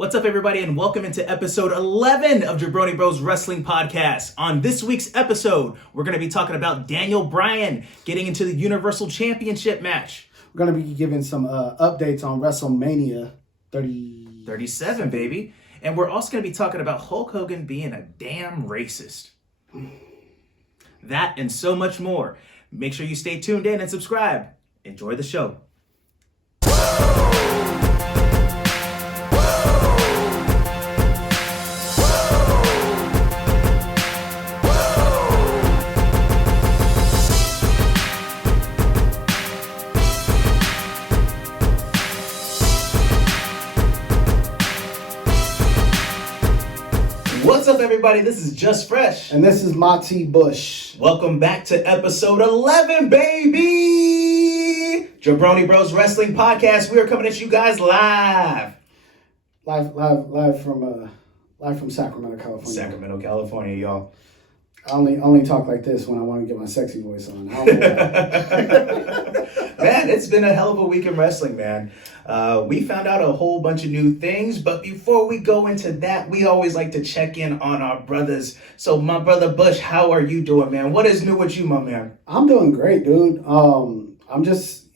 What's up, everybody, and welcome into episode 11 of Jabroni Bros Wrestling Podcast. On this week's episode, we're going to be talking about Daniel Bryan getting into the Universal Championship match. We're going to be giving some updates on WrestleMania 37, baby. And we're also going to be talking about Hulk Hogan being a damn racist. That and so much more. Make sure you stay tuned in and subscribe. Enjoy the show. What's up, everybody? This is Just Fresh. And this is Monty Bush. Welcome back to episode 11, baby! Jabroni Bros Wrestling Podcast. We are coming at you guys live. Live from Sacramento, California. Sacramento, California, y'all. I only talk like this when I want to get my sexy voice on. I don't know why. Man, it's been a hell of a week in wrestling, man. We found out a whole bunch of new things, but before we go into that, we always like to check in on our brothers. So, my brother Bush, how are you doing, man? What is new with you, my man? I'm doing great, dude. I'm just,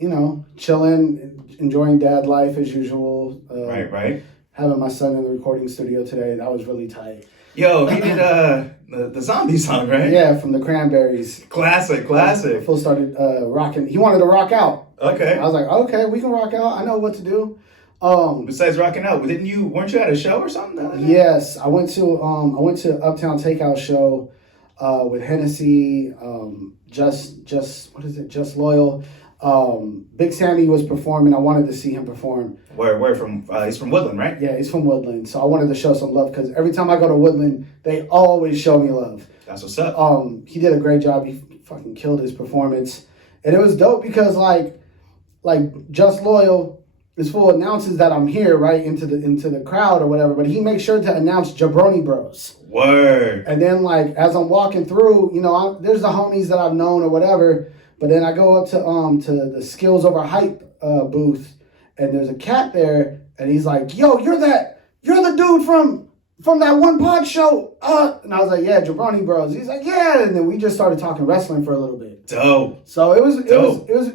chilling, enjoying dad life as usual. Right. Having my son in the recording studio today, that was really tight. Yo, he did the zombie song, right? Yeah, from the Cranberries. Classic. Phil started rocking. He wanted to rock out. Okay. I was like, okay, we can rock out. I know what to do. Besides rocking out, weren't you at a show or something? Yes, I went to Uptown Takeout show with Hennessy, Just Loyal. Big Sami was performing. I wanted to see him perform. Where from? He's from Woodland, right? Yeah, he's from Woodland. So I wanted to show some love because every time I go to Woodland, they always show me love. That's what's up. He did a great job. He fucking killed his performance. And it was dope because like Just Loyal is full of announces that I'm here, right, into the crowd or whatever, but he makes sure to announce Jabroni Bros. Word. And then as I'm walking through, there's the homies that I've known or whatever, but then I go up to the Skills Over Hype booth, and there's a cat there, and he's like, "Yo, you're the dude from that one pod show." And I was like, "Yeah, Jabroni Bros." He's like, "Yeah," and then we just started talking wrestling for a little bit. Dope. So it was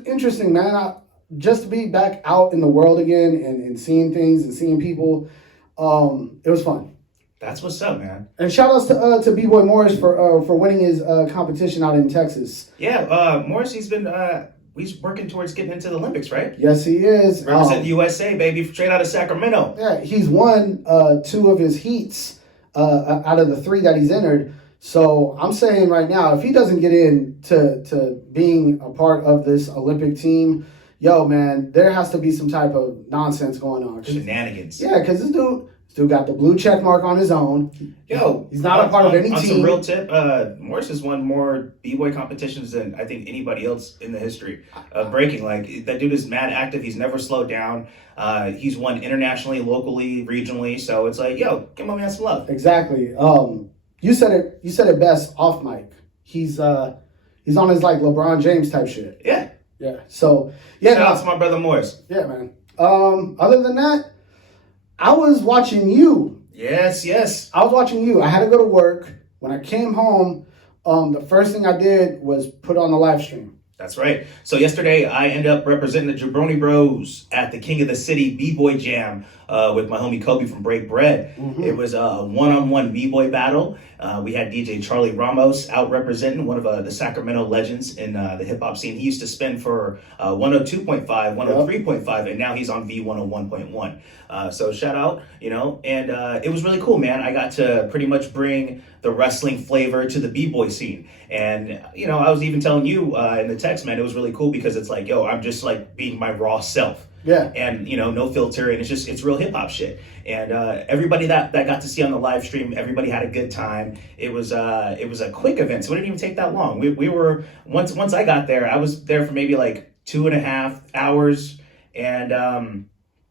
interesting, man. Just to be back out in the world again and seeing things and seeing people, it was fun. That's what's up, man. And shout outs to B-Boy Morris for winning his competition out in Texas. Yeah, Morris, he's working towards getting into the Olympics, right? Yes, he is. Represent the USA, baby, straight out of Sacramento. Yeah, he's won 2 of his heats out of the 3 that he's entered. So I'm saying right now, if he doesn't get in to being a part of this Olympic team, yo, man, there has to be some type of nonsense going on. Shenanigans. Yeah, because this dude got the blue check mark on his own. Yo, he's not a part of any on team. Some real tip, Morris has won more B-boy competitions than I think anybody else in the history of breaking. Like, that dude is mad active. He's never slowed down. He's won internationally, locally, regionally. So it's like, yo, give my man some love. Exactly. You said it best off mic. He's on his LeBron James type shit. Yeah. Yeah. So yeah. Shout out to my brother Morris. Yeah, man. Other than that, I was watching you. Yes. I was watching you. I had to go to work. When I came home, the first thing I did was put on the live stream. That's right. So yesterday, I ended up representing the Jabroni Bros at the King of the City B-Boy Jam with my homie Kobe from Break Bread. Mm-hmm. It was a one-on-one B-Boy battle. We had DJ Charlie Ramos out representing, one of the Sacramento legends in the hip-hop scene. He used to spin for 102.5, 103.5, and now he's on V101.1. So shout out, and it was really cool, man. I got to pretty much bring the wrestling flavor to the B-Boy scene. And, I was even telling you in the text, man, it was really cool because it's like, yo, I'm just like being my raw self. Yeah. And, no filter. And it's real hip hop shit. And everybody that got to see on the live stream, everybody had a good time. It was a quick event, so it didn't even take that long. We were, once I got there, I was there for maybe like 2.5 hours. And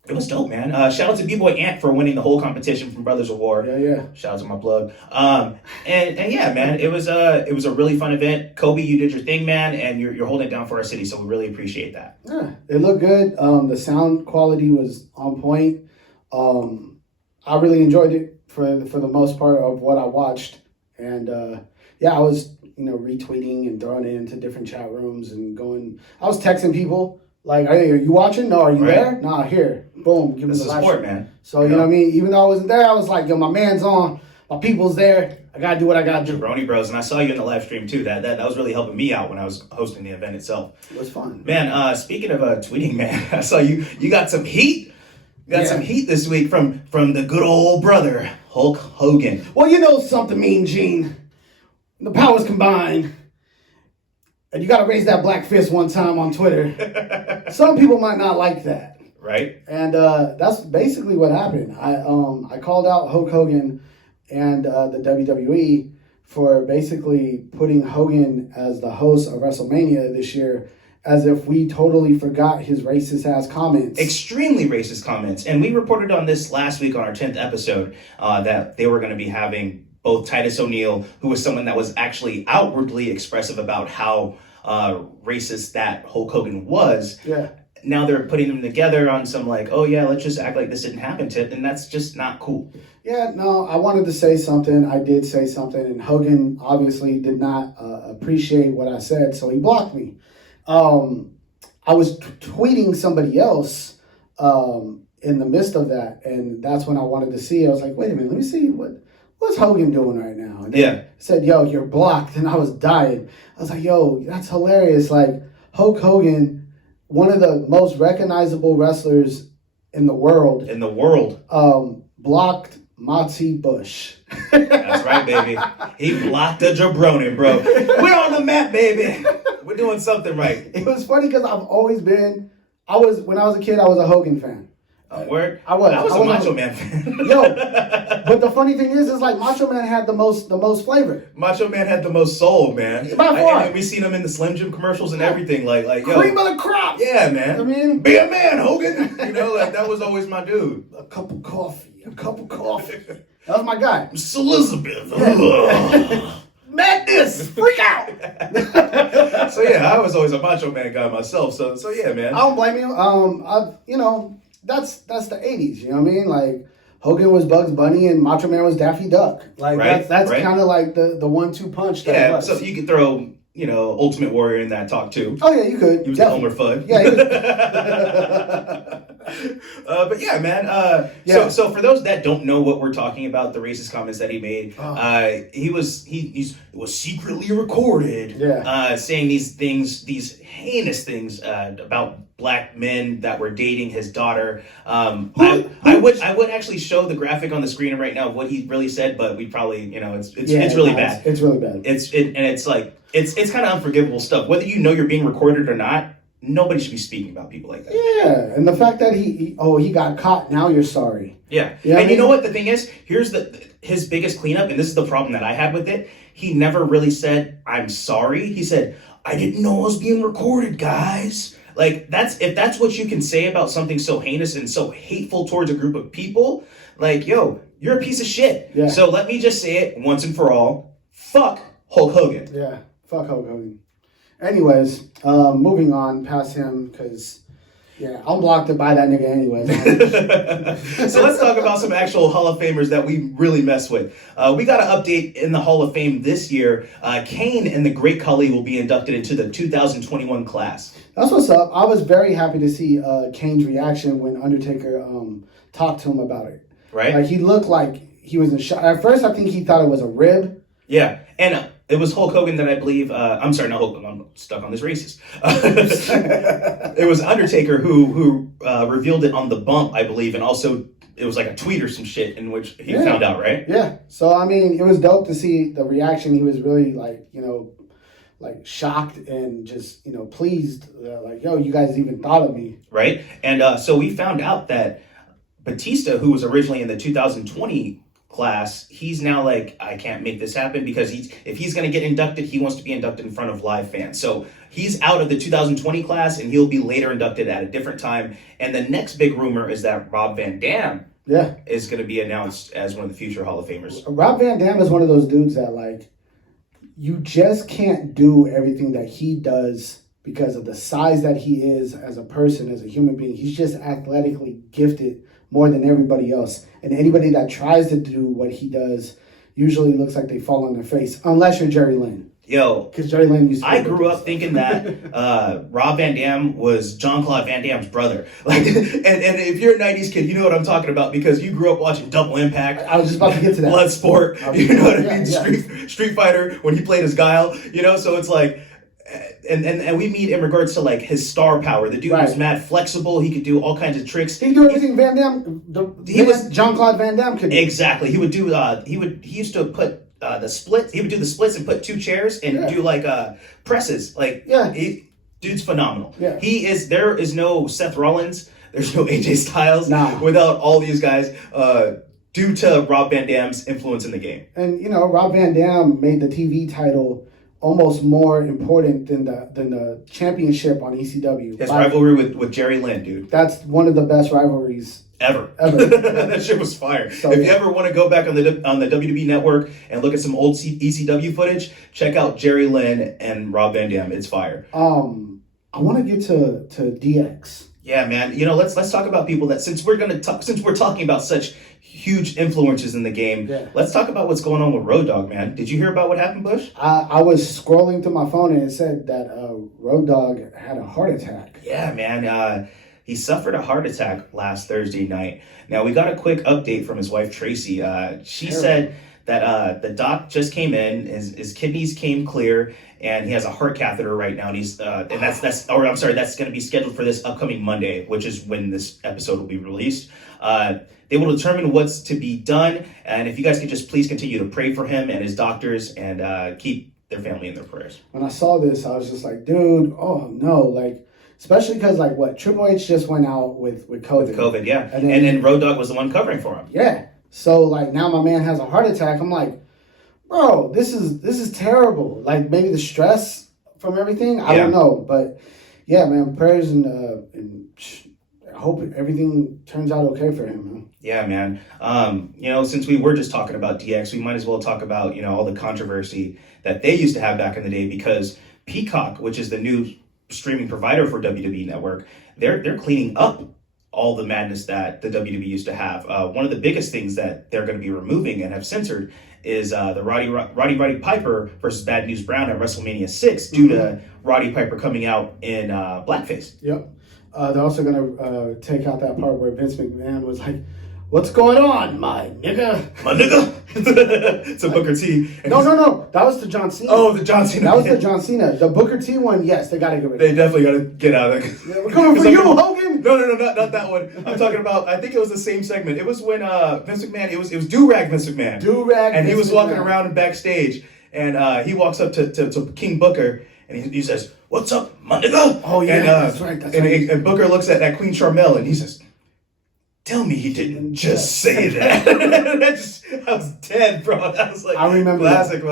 it was dope, man. Shout out to B-Boy Ant for winning the whole competition from Brothers of War. Yeah. Shout out to my plug. And yeah, man, it was a really fun event. Kobe, you did your thing, man, and you're holding it down for our city, so we really appreciate that. Yeah, it looked good. The sound quality was on point. I really enjoyed it for the most part of what I watched. And I was retweeting and throwing it into different chat rooms and going. I was texting people like, "Hey, are you watching? No, are you there? Nah, here, boom, give me the support, man. So you know what I mean. Even though I wasn't there, I was like, "Yo, my man's on, my people's there. I gotta do what I gotta do." Jabroni Bros, and I saw you in the live stream too. That was really helping me out when I was hosting the event itself. It was fun, man. Speaking of tweeting, man, I saw you got some heat. Some heat this week from the good old brother Hulk Hogan. Well, you know something, Mean Gene. The powers combined. And you got to raise that black fist one time on Twitter. Some people might not like that. Right. And that's basically what happened. I called out Hulk Hogan and the WWE for basically putting Hogan as the host of WrestleMania this year, as if we totally forgot his racist-ass comments. Extremely racist comments. And we reported on this last week on our 10th episode that they were going to be having both Titus O'Neil, who was someone that was actually outwardly expressive about how racist that Hulk Hogan was. Yeah. Now they're putting them together on some like, oh yeah, let's just act like this didn't happen to it. And that's just not cool. Yeah, no, I wanted to say something. I did say something. And Hogan obviously did not appreciate what I said, so he blocked me. I was tweeting somebody else in the midst of that, and that's when I wanted to see. I was like, wait a minute, let me see what's Hogan doing right now. And then said, yo, you're blocked, and I was dying. I was like, yo, that's hilarious. Like Hulk Hogan, one of the most recognizable wrestlers in the world. Blocked Moxie Bush. That's right, baby. He blocked a jabroni, bro. We're on the map, baby. We're doing something right. It was funny because I've always been. When I was a kid, I was a Hogan fan. Word? I was a Macho Man fan. Yo, but the funny thing is like Macho Man had the most flavor. Macho Man had the most soul, man. By far. And we seen him in the Slim Jim commercials and everything. Like yo. Cream of the crop. Yeah, man. I mean, be a man, Hogan. Like that was always my dude. A cup of coffee. That was my guy. Miss Elizabeth. Madness. Freak out. So yeah, I was always a Macho Man guy myself. So yeah, man. I don't blame you. That's the 80s, you know what I mean? Like Hogan was Bugs Bunny and Macho Man was Daffy Duck. Like that's kind of like the 1-2 punch. Yeah, so you could throw Ultimate Warrior in that talk too. Oh yeah, you could. He was Elmer Fudd. Yeah. He was... but yeah, man. So for those that don't know what we're talking about, the racist comments that he made, he was secretly recorded. Yeah. Saying these heinous things about black men that were dating his daughter. I would actually show the graphic on the screen right now of what he really said, but we probably it's really bad. It's really bad. It's kind of unforgivable stuff. Whether you're being recorded or not, nobody should be speaking about people like that. Yeah, and the fact that he got caught, now you're sorry. Yeah, and you know what the thing is? Here's his biggest cleanup, and this is the problem that I had with it. He never really said, I'm sorry. He said, I didn't know I was being recorded, guys. Like, if that's what you can say about something so heinous and so hateful towards a group of people, like, yo, you're a piece of shit. Yeah. So let me just say it once and for all. Fuck Hulk Hogan. Yeah, fuck Hulk Hogan. Anyways, moving on past him, because, I'm blocked by that nigga anyways. So let's talk about some actual Hall of Famers that we really mess with. We got an update in the Hall of Fame this year. Kane and the Great Khali will be inducted into the 2021 class. That's what's up. I was very happy to see Kane's reaction when Undertaker talked to him about it. Right. Like, he looked like he was in shock. At first, I think he thought it was a rib. Yeah, and it was Hulk Hogan that I believe, I'm sorry, not Hulk Hogan, I'm stuck on this racist. It was Undertaker who revealed it on the bump, I believe, and also it was like a tweet or some shit in which he found out, right? Yeah, so I mean, it was dope to see the reaction. He was really like shocked and just, pleased, like, yo, you guys even thought of me. Right, and so we found out that Batista, who was originally in the 2020 class, he's now like, I can't make this happen because if he's going to get inducted, he wants to be inducted in front of live fans. So he's out of the 2020 class and he'll be later inducted at a different time. And the next big rumor is that Rob Van Dam is going to be announced as one of the future Hall of Famers. Rob Van Dam is one of those dudes that, like, you just can't do everything that he does because of the size that he is as a person, as a human being. He's just athletically gifted more than everybody else. And anybody that tries to do what he does usually looks like they fall on their face, unless you're Jerry Lynn. Yo, because Jerry Lynn used to. I grew up thinking that Rob Van Dam was Jean-Claude Van Damme's brother. Like, and if you're a '90s kid, you know what I'm talking about because you grew up watching Double Impact. I was just about to get to that. Bloodsport. You know what I mean? Yeah. Street Fighter when he played as Guile. You know, so it's like. And we mean in regards to like his star power. The dude was mad flexible. He could do all kinds of tricks. He could do everything Van Damme. He was Jean-Claude Van Damme could do. Exactly. He would do. He used to put the splits. He would do the splits and put 2 chairs and do like presses. Like dude's phenomenal. Yeah. There is no Seth Rollins. There's no AJ Styles. Without all these guys. Due to Rob Van Dam's influence in the game. And you know, Rob Van Dam made the TV title almost more important than the championship on ECW. His rivalry with Jerry Lynn, dude. That's one of the best rivalries ever. That shit was fire. So, if you ever want to go back on the WWE Network and look at some old ECW footage, check out Jerry Lynn and Rob Van Dam. It's fire. I want to get to DX. Yeah, man. You know, let's talk about people that since we're talking about such huge influences in the game, let's talk about what's going on with Road Dogg, man. Did you hear about what happened, Bush? I was scrolling through my phone and it said that Road Dogg had a heart attack. Yeah, man. He suffered a heart attack last Thursday night. Now, we got a quick update from his wife, Tracy. She said that the doc just came in, his kidneys came clear, and he has a heart catheter right now. And he's that's going to be scheduled for this upcoming Monday, which is when this episode will be released. They will determine what's to be done, and if you guys could just please continue to pray for him and his doctors, and keep their family in their prayers. When I saw this, I was just like, dude, oh no, like. Especially because, like, Triple H just went out with COVID. With COVID, yeah. And then Road Dogg was the one covering for him. Yeah. So, like, now my man has a heart attack. I'm like, bro, this is terrible. Like, maybe the stress from everything. I don't know. But, yeah, man, prayers and I hope everything turns out okay for him, man. Yeah, man. You know, since we were just talking about DX, we might as well talk about, you know, all the controversy that they used to have back in the day because Peacock, which is the new streaming provider for WWE Network, they're cleaning up all the madness that the WWE used to have. One of the biggest things that they're going to be removing and have censored is the Roddy Piper versus Bad News Brown at WrestleMania 6 due to Roddy Piper coming out in blackface. Yep. They're also going to take out that part where Vince McMahon was like, "What's going on, my nigga?" My nigga? It's a Booker T. No. That was the John Cena. Oh, the John Cena. That was the John Cena. The Booker T one, yes, they got to get rid of it. They definitely got to get out of it. Yeah, we're coming for you, Hogan. No, not that one. I'm talking about, I think it was the same segment. It was when Vince McMahon, it was Do-Rag Vince McMahon. Do-Rag And he was walking McMahon. around backstage, and he walks up to King Booker, and he says, "What's up, my nigga?" Oh, yeah, and, that's right. And Booker looks at Queen Charmel, and he says, "Tell me he didn't just say that." I was dead, bro. I was like, I remember classic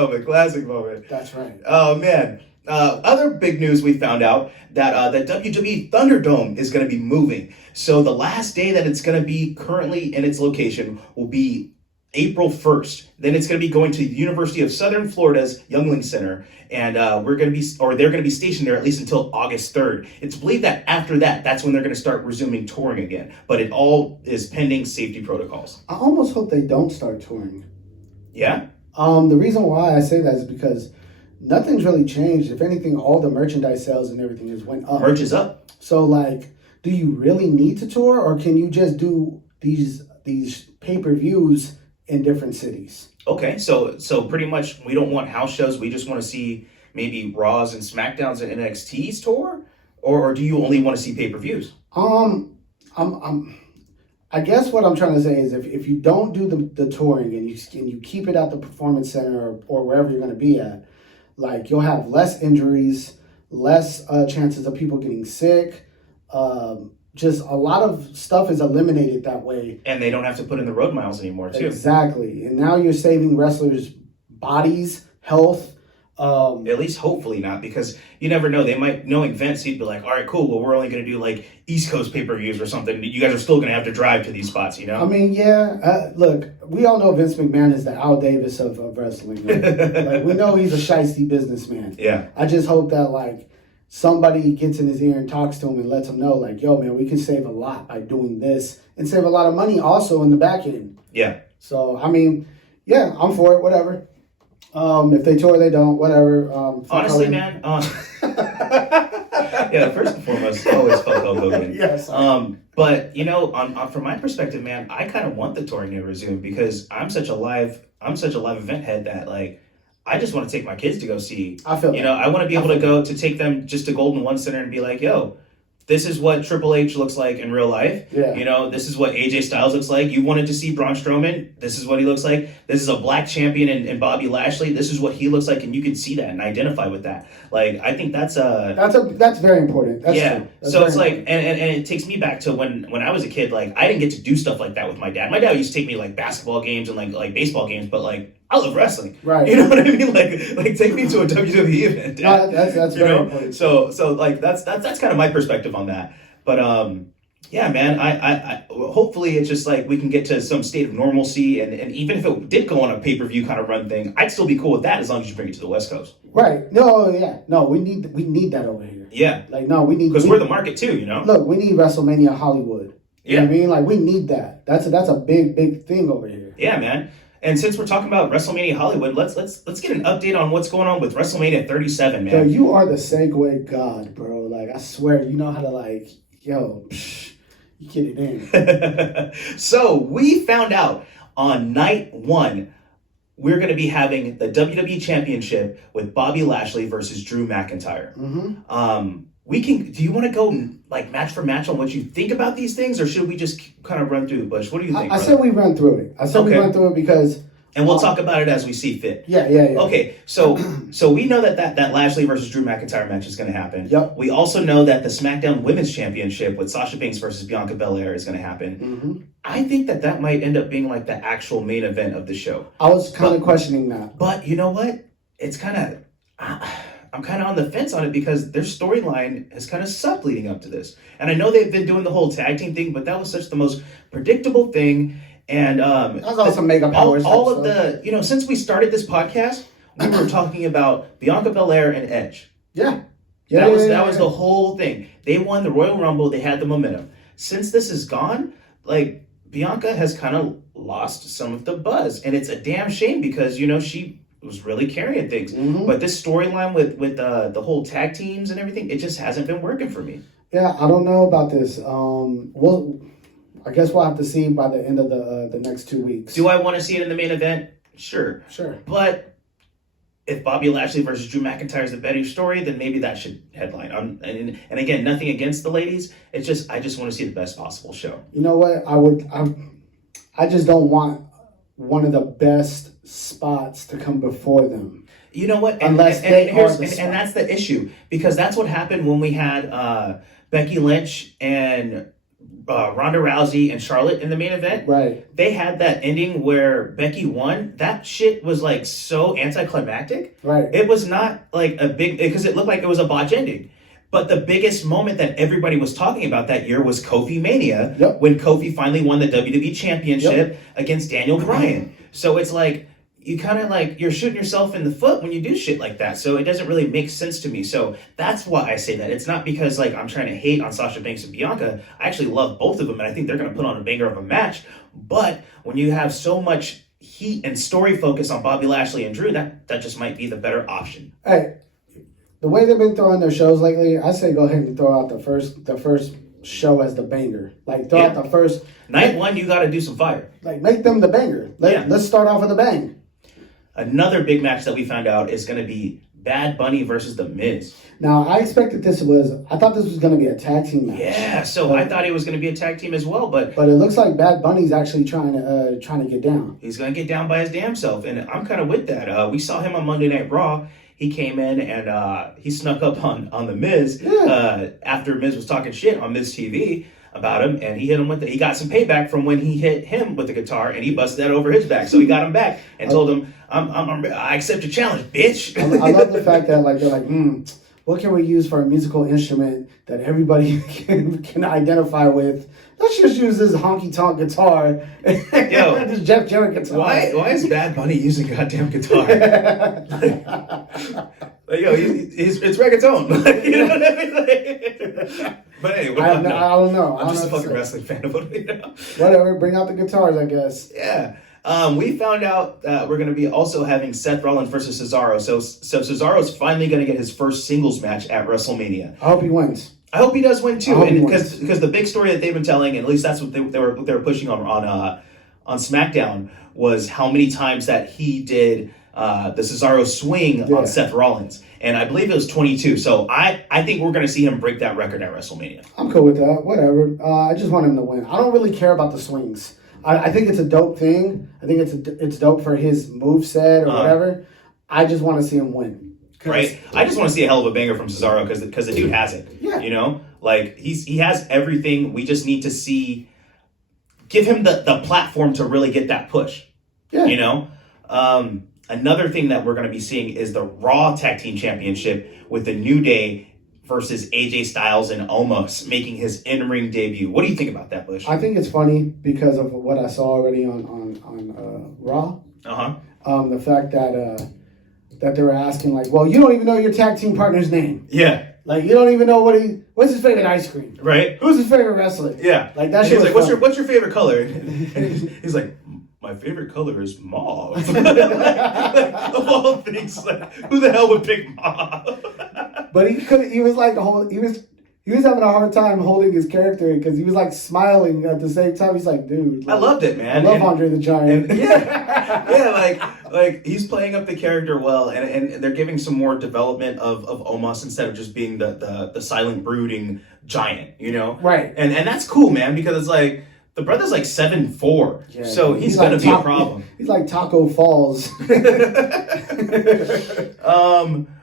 moment. That's right. Oh, man. Other big news we found out that the WWE Thunderdome is going to be moving. So the last day that it's going to be currently in its location will be April 1st. Then it's going to be going to the University of Southern Florida's Youngling Center. And they're going to be stationed there at least until August 3rd. It's believed that after that, that's when they're going to start resuming touring again. But it all is pending safety protocols. I almost hope they don't start touring. Yeah? The reason why I say that is because nothing's really changed. If anything, all the merchandise sales and everything has went up. Merch is up. So, like, do you really need to tour, or can you just do these pay-per-views in different cities? Okay, so pretty much we don't want house shows. We just want to see maybe Raws and SmackDowns and NXT's tour, or do you only want to see pay-per-views? I guess what I'm trying to say is if you don't do the touring and you keep it at the Performance Center or wherever you're going to be at, like, you'll have less injuries, less chances of people getting sick. Just a lot of stuff is eliminated that way. And they don't have to put in the road miles anymore, too. Exactly. And now you're saving wrestlers' bodies, health. At least hopefully not, because you never know. They might, knowing Vince, he'd be like, all right, cool, well, we're only going to do, like, East Coast pay-per-views or something. You guys are still going to have to drive to these spots, you know? I mean, yeah. Look, we all know Vince McMahon is the Al Davis of wrestling. Right? Like, we know he's a shiesty businessman. Yeah. I just hope that, like, somebody gets in his ear and talks to him and lets him know, like, yo, man, we can save a lot by doing this and save a lot of money also in the back end. Yeah. So, I mean, yeah, I'm for it, whatever. If they tour, they don't, whatever. Honestly, man, yeah, first and foremost, always fuck Hulk Hogan. Yes. But, you know, from my perspective, man, I kind of want the touring to resume because I'm such a live event head that, like, I just want to take my kids to go see. I feel you know, I want to be able to go to take them just to Golden One Center and be like, yo, this is what Triple H looks like in real life. Yeah. You know, this is what AJ Styles looks like. You wanted to see Braun Strowman. This is what he looks like. This is a black champion in Bobby Lashley. This is what he looks like, and you can see that and identify with that. Like, I think that's very important. That's true. That's so it's important. like, and it takes me back to when I was a kid. Like, I didn't get to do stuff like that with my dad. My dad used to take me like basketball games and like baseball games, but like, I love wrestling. Right. You know what I mean? Like take me to a WWE event. No, that's very important. So like that's kind of my perspective on that. But yeah, man, I hopefully it's just like we can get to some state of normalcy, and even if it did go on a pay-per-view kind of run thing, I'd still be cool with that as long as you bring it to the West Coast. Right. No, yeah. No, we need that over here. Yeah. Like, no, we need, because we're the market too, you know? Look, we need WrestleMania Hollywood. You know what I mean? Like, we need that. That's a big thing over here. Yeah, man. And since we're talking about WrestleMania Hollywood, let's get an update on what's going on with WrestleMania 37, man. Yo, you are the segue god, bro. Like, I swear, you know how to, like, yo, you get it in. So we found out on night one, we're going to be having the WWE Championship with Bobby Lashley versus Drew McIntyre. Mm-hmm. Do you want to go like match for match on what you think about these things, or should we just kind of run through it, Bush? What do you think? I said we run through it. We run through it because... And we'll talk about it as we see fit. Yeah. Okay, so we know that Lashley versus Drew McIntyre match is going to happen. Yep. We also know that the SmackDown Women's Championship with Sasha Banks versus Bianca Belair is going to happen. Mm-hmm. I think that might end up being like the actual main event of the show. I was kind of questioning that. But you know what? It's kind of... I'm kind of on the fence on it because their storyline has kind of sucked leading up to this. And I know they've been doing the whole tag team thing, but that was such the most predictable thing. And that was also mega power all of the, you know, since we started this podcast, we were talking about Bianca Belair and Edge. Yeah. That was the whole thing. They won the Royal Rumble. They had the momentum. Since this is gone, like, Bianca has kind of lost some of the buzz. And it's a damn shame because, you know, she was really carrying things. Mm-hmm. But this storyline with the whole tag teams and everything, it just hasn't been working for me. Yeah, I don't know about this. I guess we'll have to see by the end of the next 2 weeks. Do I want to see it in the main event? Sure. But if Bobby Lashley versus Drew McIntyre is the better story, then maybe that should headline. And again, nothing against the ladies. It's just I just want to see the best possible show. You know what? I just don't want one of the best spots to come before them. You know what? And that's the issue, because that's what happened when we had Becky Lynch and Ronda Rousey and Charlotte in the main event. Right. They had that ending where Becky won. That shit was like so anticlimactic. Right. It was not like a big, because it looked like it was a botch ending. But the biggest moment that everybody was talking about that year was Kofi Mania, when Kofi finally won the WWE Championship against Daniel Bryan. So it's like, you kind of like, you're shooting yourself in the foot when you do shit like that. So it doesn't really make sense to me. So that's why I say that. It's not because like I'm trying to hate on Sasha Banks and Bianca. I actually love both of them, and I think they're going to put on a banger of a match. But when you have so much heat and story focus on Bobby Lashley and Drew, that just might be the better option. Hey, the way they've been throwing their shows lately, I say go ahead and throw out the first show as the banger. Like throw out the first night one. You got to do some fire. Like make them the banger. Let's start off with a bang. Another big match that we found out is going to be Bad Bunny versus The Miz. Now, I thought this was going to be a tag team match. Yeah, so I thought it was going to be a tag team as well, but it looks like Bad Bunny's actually trying to get down. He's going to get down by his damn self, and I'm kind of with that. We saw him on Monday Night Raw. He came in and he snuck up on The Miz after Miz was talking shit on Miz TV about him, and he hit him he got some payback from when he hit him with the guitar, and he busted that over his back. So he got him back and told him, I accept your challenge, bitch. I love the fact that like they're like, what can we use for a musical instrument that everybody can identify with? Let's just use this honky tonk guitar. Yo, this Jeff Jarrett guitar. Why is Bad Bunny using goddamn guitar? Like, yo, it's reggaeton. You know what I mean? But anyway, I don't know. I'm just a fucking wrestling fan of it. You know? Whatever, bring out the guitars, I guess. Yeah. We found out we're going to be also having Seth Rollins versus Cesaro. So Cesaro's finally going to get his first singles match at WrestleMania. I hope he wins. I hope he does win too, and because the big story that they've been telling, and at least that's what they were pushing on SmackDown, was how many times that he did the Cesaro swing on Seth Rollins, and I believe it was 22. So I think we're going to see him break that record at WrestleMania. I'm cool with that. Whatever. I just want him to win. I don't really care about the swings. I think it's a dope thing. I think it's dope for his moveset or whatever. I just want to see him win. Right, I just want to see a hell of a banger from Cesaro because the dude has it. Yeah. You know, like he has everything. We just need to give him the platform to really get that push. Yeah. You know, another thing that we're going to be seeing is the Raw Tag Team Championship with the New Day versus AJ Styles and Omos making his in-ring debut. What do you think about that, Bush? I think it's funny because of what I saw already on Raw. The fact that they were asking, like, well, you don't even know your tag team partner's name. Yeah. Like, you don't even know what's his favorite ice cream. Right. Who's his favorite wrestler? Yeah. Like, that shit was like, fun. what's your favorite color? He's like, my favorite color is mauve. Of all things, like, who the hell would pick mauve? But he was having a hard time holding his character because he was like smiling at the same time. He's like, dude. Like, I loved it, man. I love Andre the Giant. Like he's playing up the character well, and they're giving some more development of Omos instead of just being the silent brooding giant, you know? Right. And that's cool, man, because it's like the brother's like 7'4", yeah, so he's gonna be a problem. He's like Taco Falls.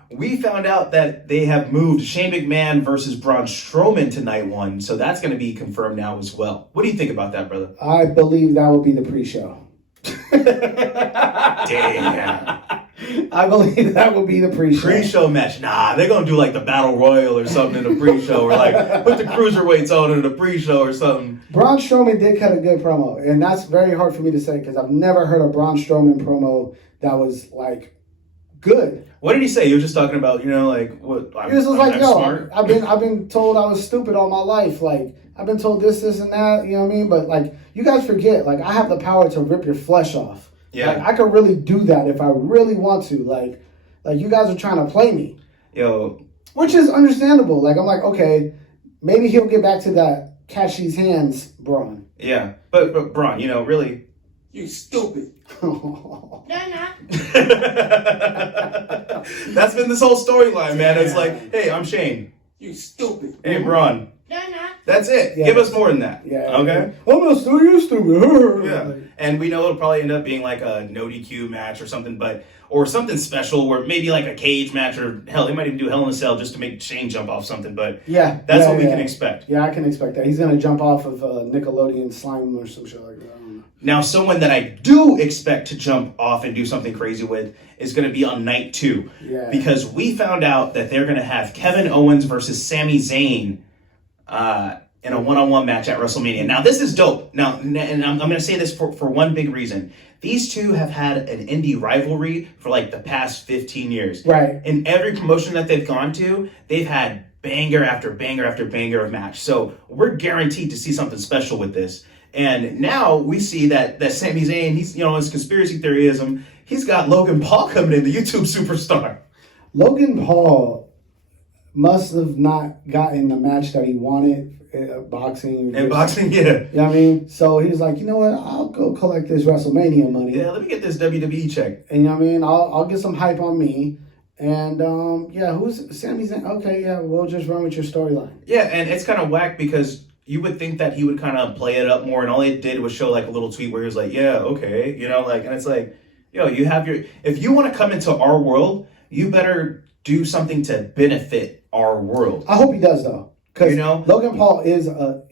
We found out that they have moved Shane McMahon versus Braun Strowman to night one, so that's going to be confirmed now as well. What do you think about that, brother? I believe that will be the pre-show. Damn. I believe that will be the pre-show. Pre-show match. Nah, they're going to do like the Battle Royal or something in the pre-show, or like put the cruiserweights on in the pre-show or something. Braun Strowman did cut a good promo, and that's very hard for me to say because I've never heard a Braun Strowman promo that was like good. What did he say? He was just talking about, you know, like what? He was just like, yo, smart. I've been told I was stupid all my life. Like I've been told this, and that. You know what I mean? But like, you guys forget, like I have the power to rip your flesh off. Yeah. Like I could really do that if I really want to. Like you guys are trying to play me. Yo. Which is understandable. Like I'm like, okay, maybe he'll get back to that catch these hands, Braun. Yeah, but Braun, you know, really. You stupid. That's been this whole storyline, man. It's like, hey, I'm Shane. You stupid. Hey, Braun. That's it. Yeah. Give us more than that. Yeah. Okay? I'm not still you stupid. Yeah. And we know it'll probably end up being like a no DQ match or something, or something special where maybe like a cage match, or hell, they might even do Hell in a Cell just to make Shane jump off something, but that's what we can expect. Yeah, I can expect that. He's going to jump off of Nickelodeon slime or some shit like that. I don't know. Now, someone that I do expect to jump off and do something crazy with is going to be on night 2. Yeah. Because we found out that they're going to have Kevin Owens versus Sami Zayn in a one-on-one match at WrestleMania. Now, this is dope. Now, and I'm going to say this for one big reason. These two have had an indie rivalry for like the past 15 years. Right. In every promotion that they've gone to, they've had banger after banger after banger of match. So we're guaranteed to see something special with this. And now we see that Sami Zayn, he's, you know, his conspiracy theoryism, he's got Logan Paul coming in, the YouTube superstar. Logan Paul must have not gotten the match that he wanted boxing. In boxing, yeah. You know what I mean? So he was like, you know what? I'll go collect this WrestleMania money. Yeah, let me get this WWE check. And you know what I mean? I'll get some hype on me. And who's Sami Zayn? Okay, yeah, we'll just run with your storyline. Yeah, and it's kind of whack because you would think that he would kind of play it up more, and all it did was show like a little tweet where he was like, yeah, okay, you know, like, and it's like, yo, you have if you want to come into our world, you better do something to benefit our world. I hope he does though, because you know, Logan Paul is a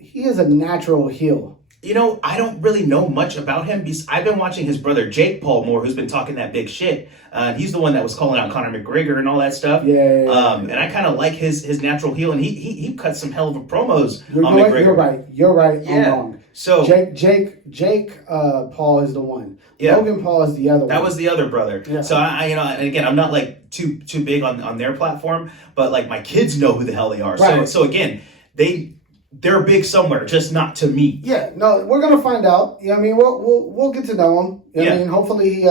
natural heel. You know, I don't really know much about him. I've been watching his brother Jake Paul more, who's been talking that big shit. He's the one that was calling out Conor McGregor and all that stuff. Yeah. And I kind of like his natural heel, and he cut some hell of a promos You're on McGregor. You're right. Yeah. I'm wrong. So Jake Paul is the one. Yeah. Logan Paul is the other one. That was the other brother. Yeah. So I and again, I'm not like too big on their platform, but like my kids know who the hell they are. Right. So again, they're big somewhere, just not to me. Yeah, no, we're gonna find out. I mean, we'll get to know him. I mean, hopefully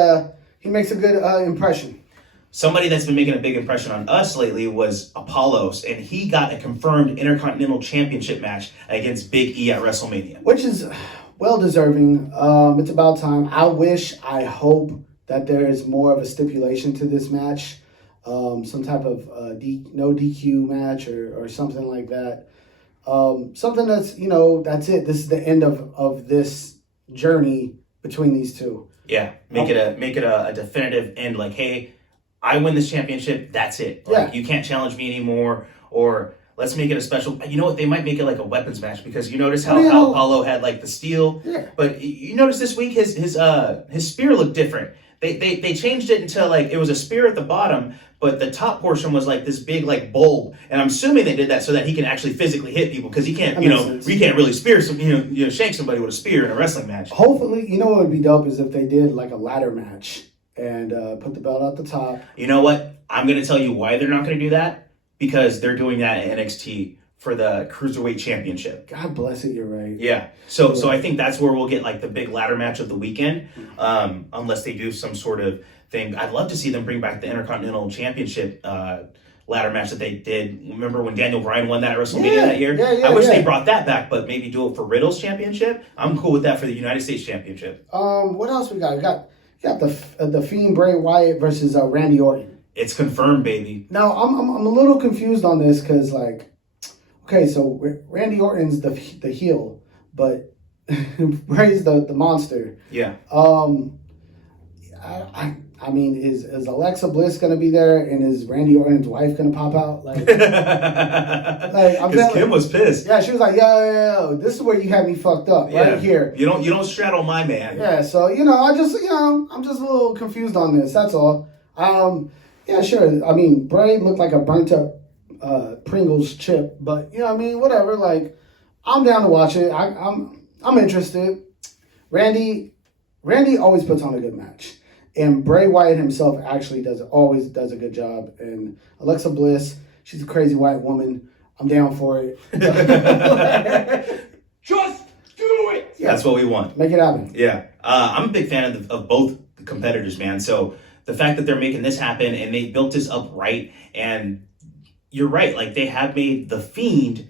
he makes a good impression. Somebody that's been making a big impression on us lately was Apollos, and he got a confirmed Intercontinental Championship match against Big E at WrestleMania. Which is well deserving. It's about time. I hope that there is more of a stipulation to this match. Some type of no DQ match or something like that. Something that's, that's it. This is the end of this journey between these two. Yeah, make it a definitive end. Like, hey, I win this championship. That's it. Like, you can't challenge me anymore. Or let's make it a special. You know what? They might make it like a weapons match because you notice how Apollo had like the steel. Yeah. But you notice this week his spear looked different. They changed it until like it was a spear at the bottom, but the top portion was like this big like bulb. And I'm assuming they did that so that he can actually physically hit people because he can't, we can't really spear shank somebody with a spear in a wrestling match. Hopefully, what would be dope is if they did like a ladder match and put the belt at the top. You know what? I'm going to tell you why they're not going to do that because they're doing that at NXT for the Cruiserweight Championship. God bless it, you're right. Yeah. So I think that's where we'll get like the big ladder match of the weekend, unless they do some sort of thing. I'd love to see them bring back the Intercontinental Championship ladder match that they did. Remember when Daniel Bryan won that at WrestleMania that year? Yeah, I wish they brought that back, but maybe do it for Riddle's Championship. I'm cool with that for the United States Championship. What else we got? We got the Fiend Bray Wyatt versus Randy Orton. It's confirmed, baby. Now I'm a little confused on this because like. Okay, so Randy Orton's the heel, but Bray's the monster. Yeah. I mean, is Alexa Bliss gonna be there, and is Randy Orton's wife gonna pop out? Like, because Kim was pissed. Yeah, she was like, yo, this is where you had me fucked up, right here. You don't straddle my man. Yeah, so I'm just a little confused on this. That's all. Yeah, sure. I mean, Bray looked like a burnt up Pringles chip, but whatever. Like, I'm down to watch it. I'm interested. Randy always puts on a good match, and Bray Wyatt himself actually always does a good job. And Alexa Bliss, she's a crazy white woman. I'm down for it. Just do it. Yeah, that's what we want. Make it happen. Yeah, I'm a big fan of both competitors, man. So the fact that they're making this happen and they built this up right, and you're right, like they have made the Fiend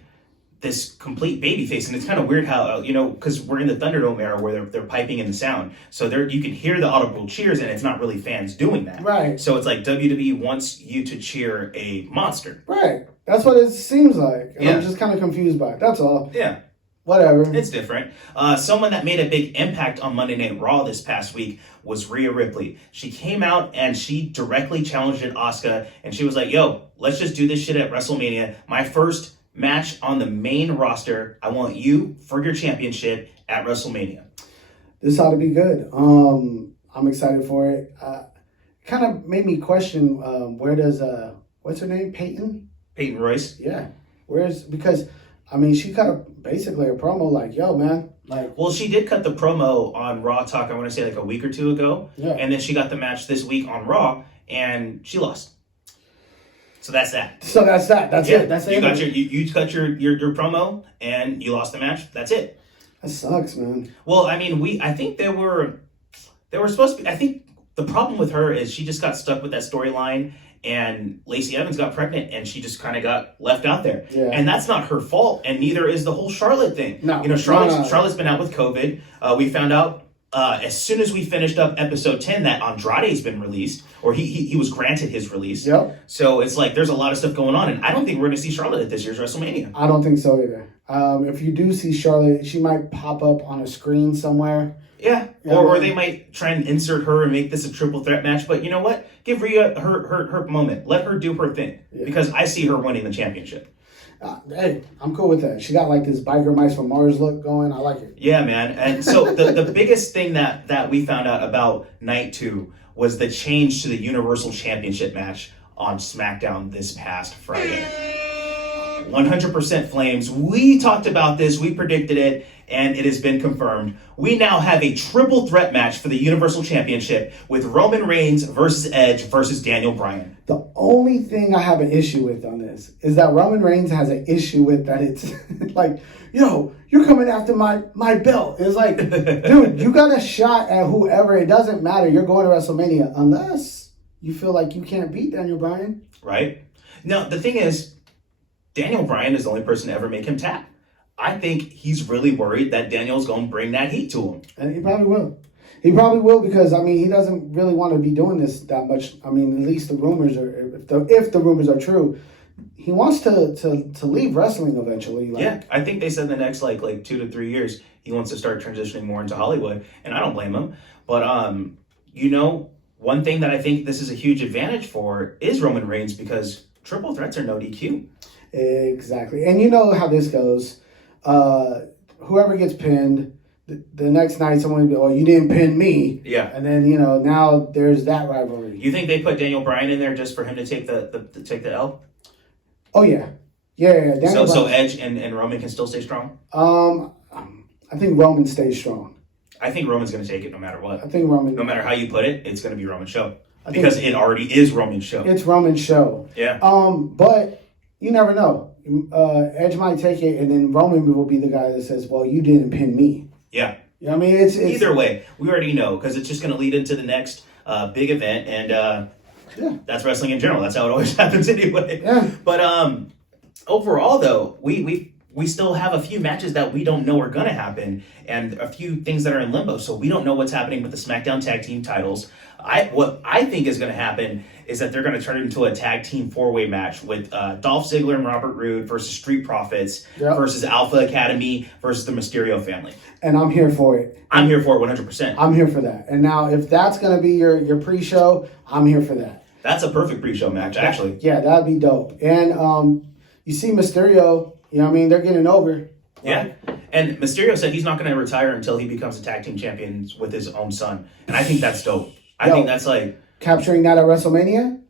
this complete babyface, and it's kind of weird how because we're in the Thunderdome era where they're piping in the sound, so you can hear the audible cheers, and it's not really fans doing that. Right. So it's like WWE wants you to cheer a monster. Right. That's what it seems like, and I'm just kind of confused by it. That's all. Yeah. Whatever. It's different. Someone that made a big impact on Monday Night Raw this past week was Rhea Ripley. She came out and she directly challenged Asuka, and she was like, yo, let's just do this shit at WrestleMania. My first match on the main roster. I want you for your championship at WrestleMania. This ought to be good. I'm excited for it. Kind of made me question where does what's her name? Peyton Royce? Yeah. Because she cut basically a promo like, yo, man. Like, well, she did cut the promo on Raw Talk, I want to say like a week or two ago. Yeah. And then she got the match this week on Raw, and she lost. So that's that. That's it. That's it. You cut your promo, and you lost the match. That's it. That sucks, man. Well, I think they were supposed to be. I think the problem with her is she just got stuck with that storyline, and Lacey Evans got pregnant, and she just kind of got left out there. Yeah. And that's not her fault, and neither is the whole Charlotte thing. No. Charlotte's been out with COVID. We found out as soon as we finished up episode 10 that Andrade's been released, or he was granted his release. Yep. So it's like there's a lot of stuff going on, and I don't think we're going to see Charlotte at this year's WrestleMania. I don't think so either. If you do see Charlotte, she might pop up on a screen somewhere. Yeah, or they might try and insert her and make this a triple threat match. But you know what? Give Rhea her moment. Let her do her thing. Yeah. Because I see her winning the championship. Hey, I'm cool with that. She got like this Biker Mice from Mars look going. I like it. Yeah, man. And so the biggest thing that we found out about Night 2 was the change to the Universal Championship match on SmackDown this past Friday. 100% Flames. We talked about this. We predicted it. and it has been confirmed. We now have a triple threat match for the Universal Championship with Roman Reigns versus Edge versus Daniel Bryan. The only thing I have an issue with on this is that Roman Reigns has an issue with that it's like, yo, you're coming after my belt. It's like, dude, you got a shot at whoever. It doesn't matter. You're going to WrestleMania unless you feel like you can't beat Daniel Bryan. Right? Now, the thing is, Daniel Bryan is the only person to ever make him tap. I think he's really worried that Daniel's going to bring that heat to him. And he probably will. He probably will because, I mean, he doesn't really want to be doing this that much. I mean, at least the rumors are, if the rumors are true, he wants to leave wrestling eventually. Like, yeah, I think they said the next like 2 to 3 years he wants to start transitioning more into Hollywood, and I don't blame him. But one thing that I think this is a huge advantage for is Roman Reigns because triple threats are no DQ. Exactly, and you know how this goes. Whoever gets pinned, the next night someone will be, "Oh, you didn't pin me." Yeah, and then now there's that rivalry. You think they put Daniel Bryan in there just for him to take the L? Oh yeah. So Edge and Roman can still stay strong? I think Roman stays strong. I think Roman's going to take it no matter what. I think Roman... No matter how you put it, it's going to be Roman's show. Because it already is Roman's show. It's Roman's show. Yeah. But you never know. Edge might take it, and then Roman will be the guy that says, well, you didn't pin me. Yeah. You know what I mean? It's either way, we already know, because it's just going to lead into the next big event, and that's wrestling in general. That's how it always happens anyway. Yeah. But overall, though, we still have a few matches that we don't know are going to happen and a few things that are in limbo. So we don't know what's happening with the SmackDown Tag Team titles. What I think is going to happen is that they're going to turn it into a tag team 4-way match with Dolph Ziggler and Robert Roode versus Street Profits versus Alpha Academy versus the Mysterio family. And I'm here for it. I'm here for it 100%. I'm here for that. And now if that's going to be your pre-show, I'm here for that. That's a perfect pre-show match, actually. Yeah, that'd be dope. And you see Mysterio... You know what I mean? They're getting over. Right? Yeah. And Mysterio said he's not going to retire until he becomes a tag team champion with his own son. And I think that's dope. I think that's like... Capturing that at WrestleMania?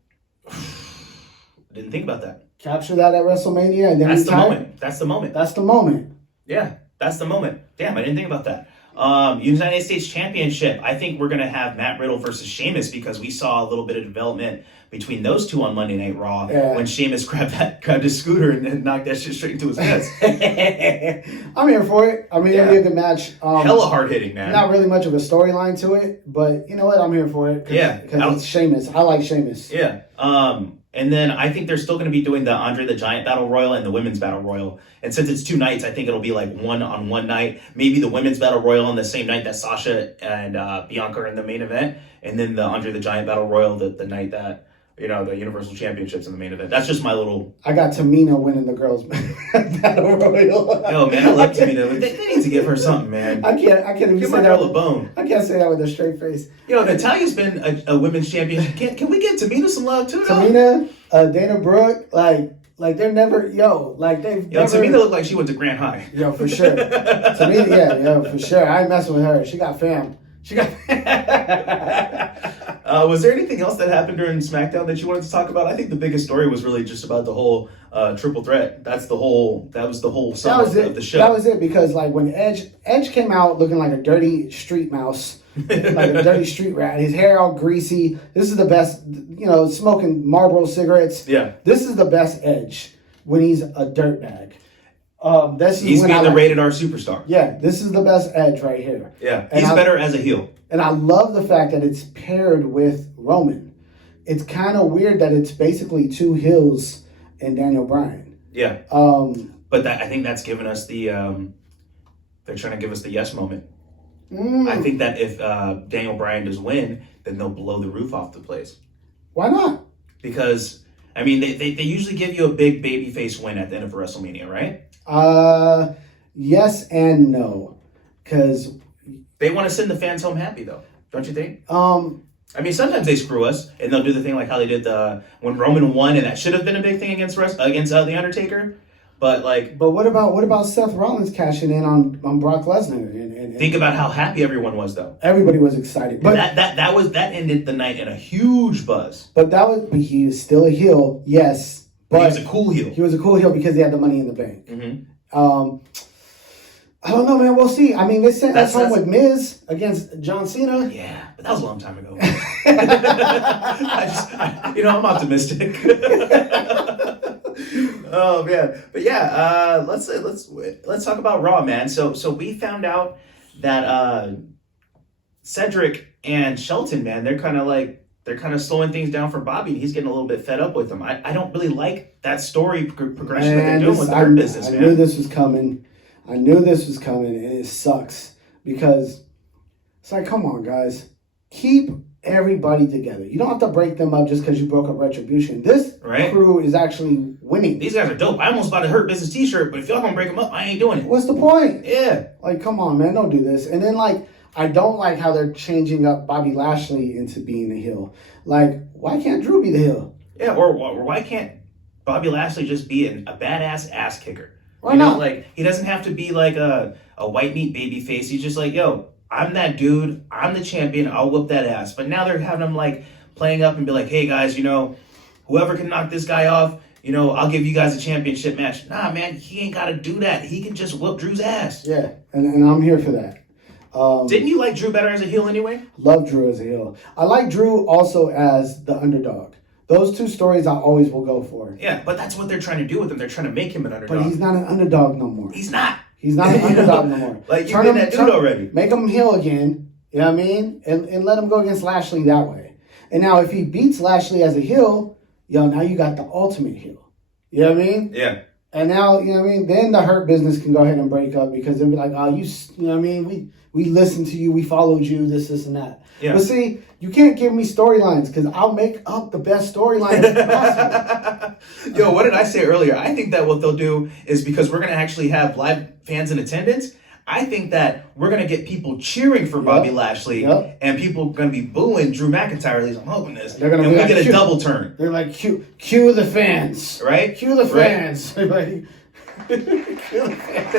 Didn't think about that. Capture that at WrestleMania and then That's retire? the moment. That's the moment. That's the moment. Yeah, that's the moment. Damn, I didn't think about that. United States Championship. I think we're going to have Matt Riddle versus Sheamus because we saw a little bit of development between those two on Monday Night Raw when Sheamus grabbed his scooter and then knocked that shit straight into his head. I'm here for it. I mean, it'll be a good match. Hella hard hitting, man. Not really much of a storyline to it, but you know what? I'm here for it. Because it's Sheamus. I like Sheamus. Yeah. And then I think they're still going to be doing the Andre the Giant Battle Royal and the Women's Battle Royal. And since it's 2 nights, I think it'll be like one on one night. Maybe the Women's Battle Royal on the same night that Sasha and Bianca are in the main event. And then the Andre the Giant Battle Royal the night that, the Universal Championships in the main event. That's just my little... I got Tamina winning the girls' Battle Royal. Yo, man, I love Tamina. They need to give her something, man. I can't even give say my that girl a bone. I can't say that with a straight face. Yo, Natalia's been a women's champion. Can we give Tamina some love too, though? Tamina, Dana Brooke, like they're never, Tamina looked like she went to Grand High. Yo, for sure. Tamina, for sure. I ain't messing with her. She got fam. Was there anything else that happened during SmackDown that you wanted to talk about? I think the biggest story was really just about the whole triple threat. That was the whole sum of the show. That was it because when Edge came out looking like a dirty street mouse, like a dirty street rat, his hair all greasy. This is the best, smoking Marlboro cigarettes. Yeah. This is the best Edge when he's a dirtbag. He's being the rated R superstar. Yeah, this is the best Edge right here. Yeah, he's better as a heel. And I love the fact that it's paired with Roman. It's kind of weird that it's basically 2 heels and Daniel Bryan. Yeah. But I think that's given us the... they're trying to give us the yes moment. I think that if Daniel Bryan does win, then they'll blow the roof off the place. Why not? Because, they usually give you a big babyface win at the end of WrestleMania, right? Yes and no. Because... They want to send the fans home happy, though. Don't you think? Sometimes they screw us, and they'll do the thing like how they did when Roman won, and that should have been a big thing against The Undertaker. But what about Seth Rollins cashing in on Brock Lesnar? And think about how happy everyone was, though. Everybody was excited. But that ended the night in a huge buzz. But he was still a heel, yes. But he was a cool heel. He was a cool heel because he had the Money in the Bank. Mm-hmm. I don't know, man. We'll see. I mean, they sent us home with Miz against John Cena. Yeah, but that was a long time ago. I'm optimistic. Oh man, but yeah, let's talk about Raw, man. So we found out that Cedric and Shelton, man, they're kind of slowing things down for Bobby. He's getting a little bit fed up with them. I don't really like that story progression that they're doing with their business, man. I knew this was coming. And it sucks because it's like, come on, guys, keep everybody together. You don't have to break them up just because you broke up Retribution. This crew is actually winning. These guys are dope. I almost bought a Hurt Business t-shirt, but if y'all gonna break them up, I ain't doing it. What's the point? Yeah. Like, come on, man, don't do this. And then, like, I don't like how they're changing up Bobby Lashley into being the heel. Like, why can't Drew be the heel? Yeah, or why can't Bobby Lashley just be a badass ass kicker? Why not? Like, he doesn't have to be like a white meat baby face. He's just like, yo, I'm that dude. I'm the champion. I'll whoop that ass. But now they're having him like playing up and be like, hey guys, whoever can knock this guy off, I'll give you guys a championship match. Nah, man, he ain't got to do that. He can just whoop Drew's ass. Yeah, and I'm here for that. Didn't you like Drew better as a heel anyway? Love Drew as a heel. I like Drew also as the underdog. Those two stories I always will go for. Yeah, but that's what they're trying to do with him. They're trying to make him an underdog. But he's not an underdog no more. He's not. He's not an underdog no more. Like, you did that dude already. Make him heel again, you know what I mean? And let him go against Lashley that way. And now if he beats Lashley as a heel, now you got the ultimate heel. You know what I mean? Yeah. And now, you know what I mean? Then the Hurt Business can go ahead and break up because they'll be like, oh, you know what I mean? We listened to you, we followed you, this, and that. Yeah. But see, you can't give me storylines because I'll make up the best storylines possible. Yo, what did I say earlier? I think that what they'll do is because we're going to actually have live fans in attendance, I think that we're going to get people cheering for Bobby Lashley and people going to be booing Drew McIntyre. At least I'm hoping this. They're gonna and we like, get a double turn. They're like, cue the fans. Right? Cue the fans. Right. Cue the fans.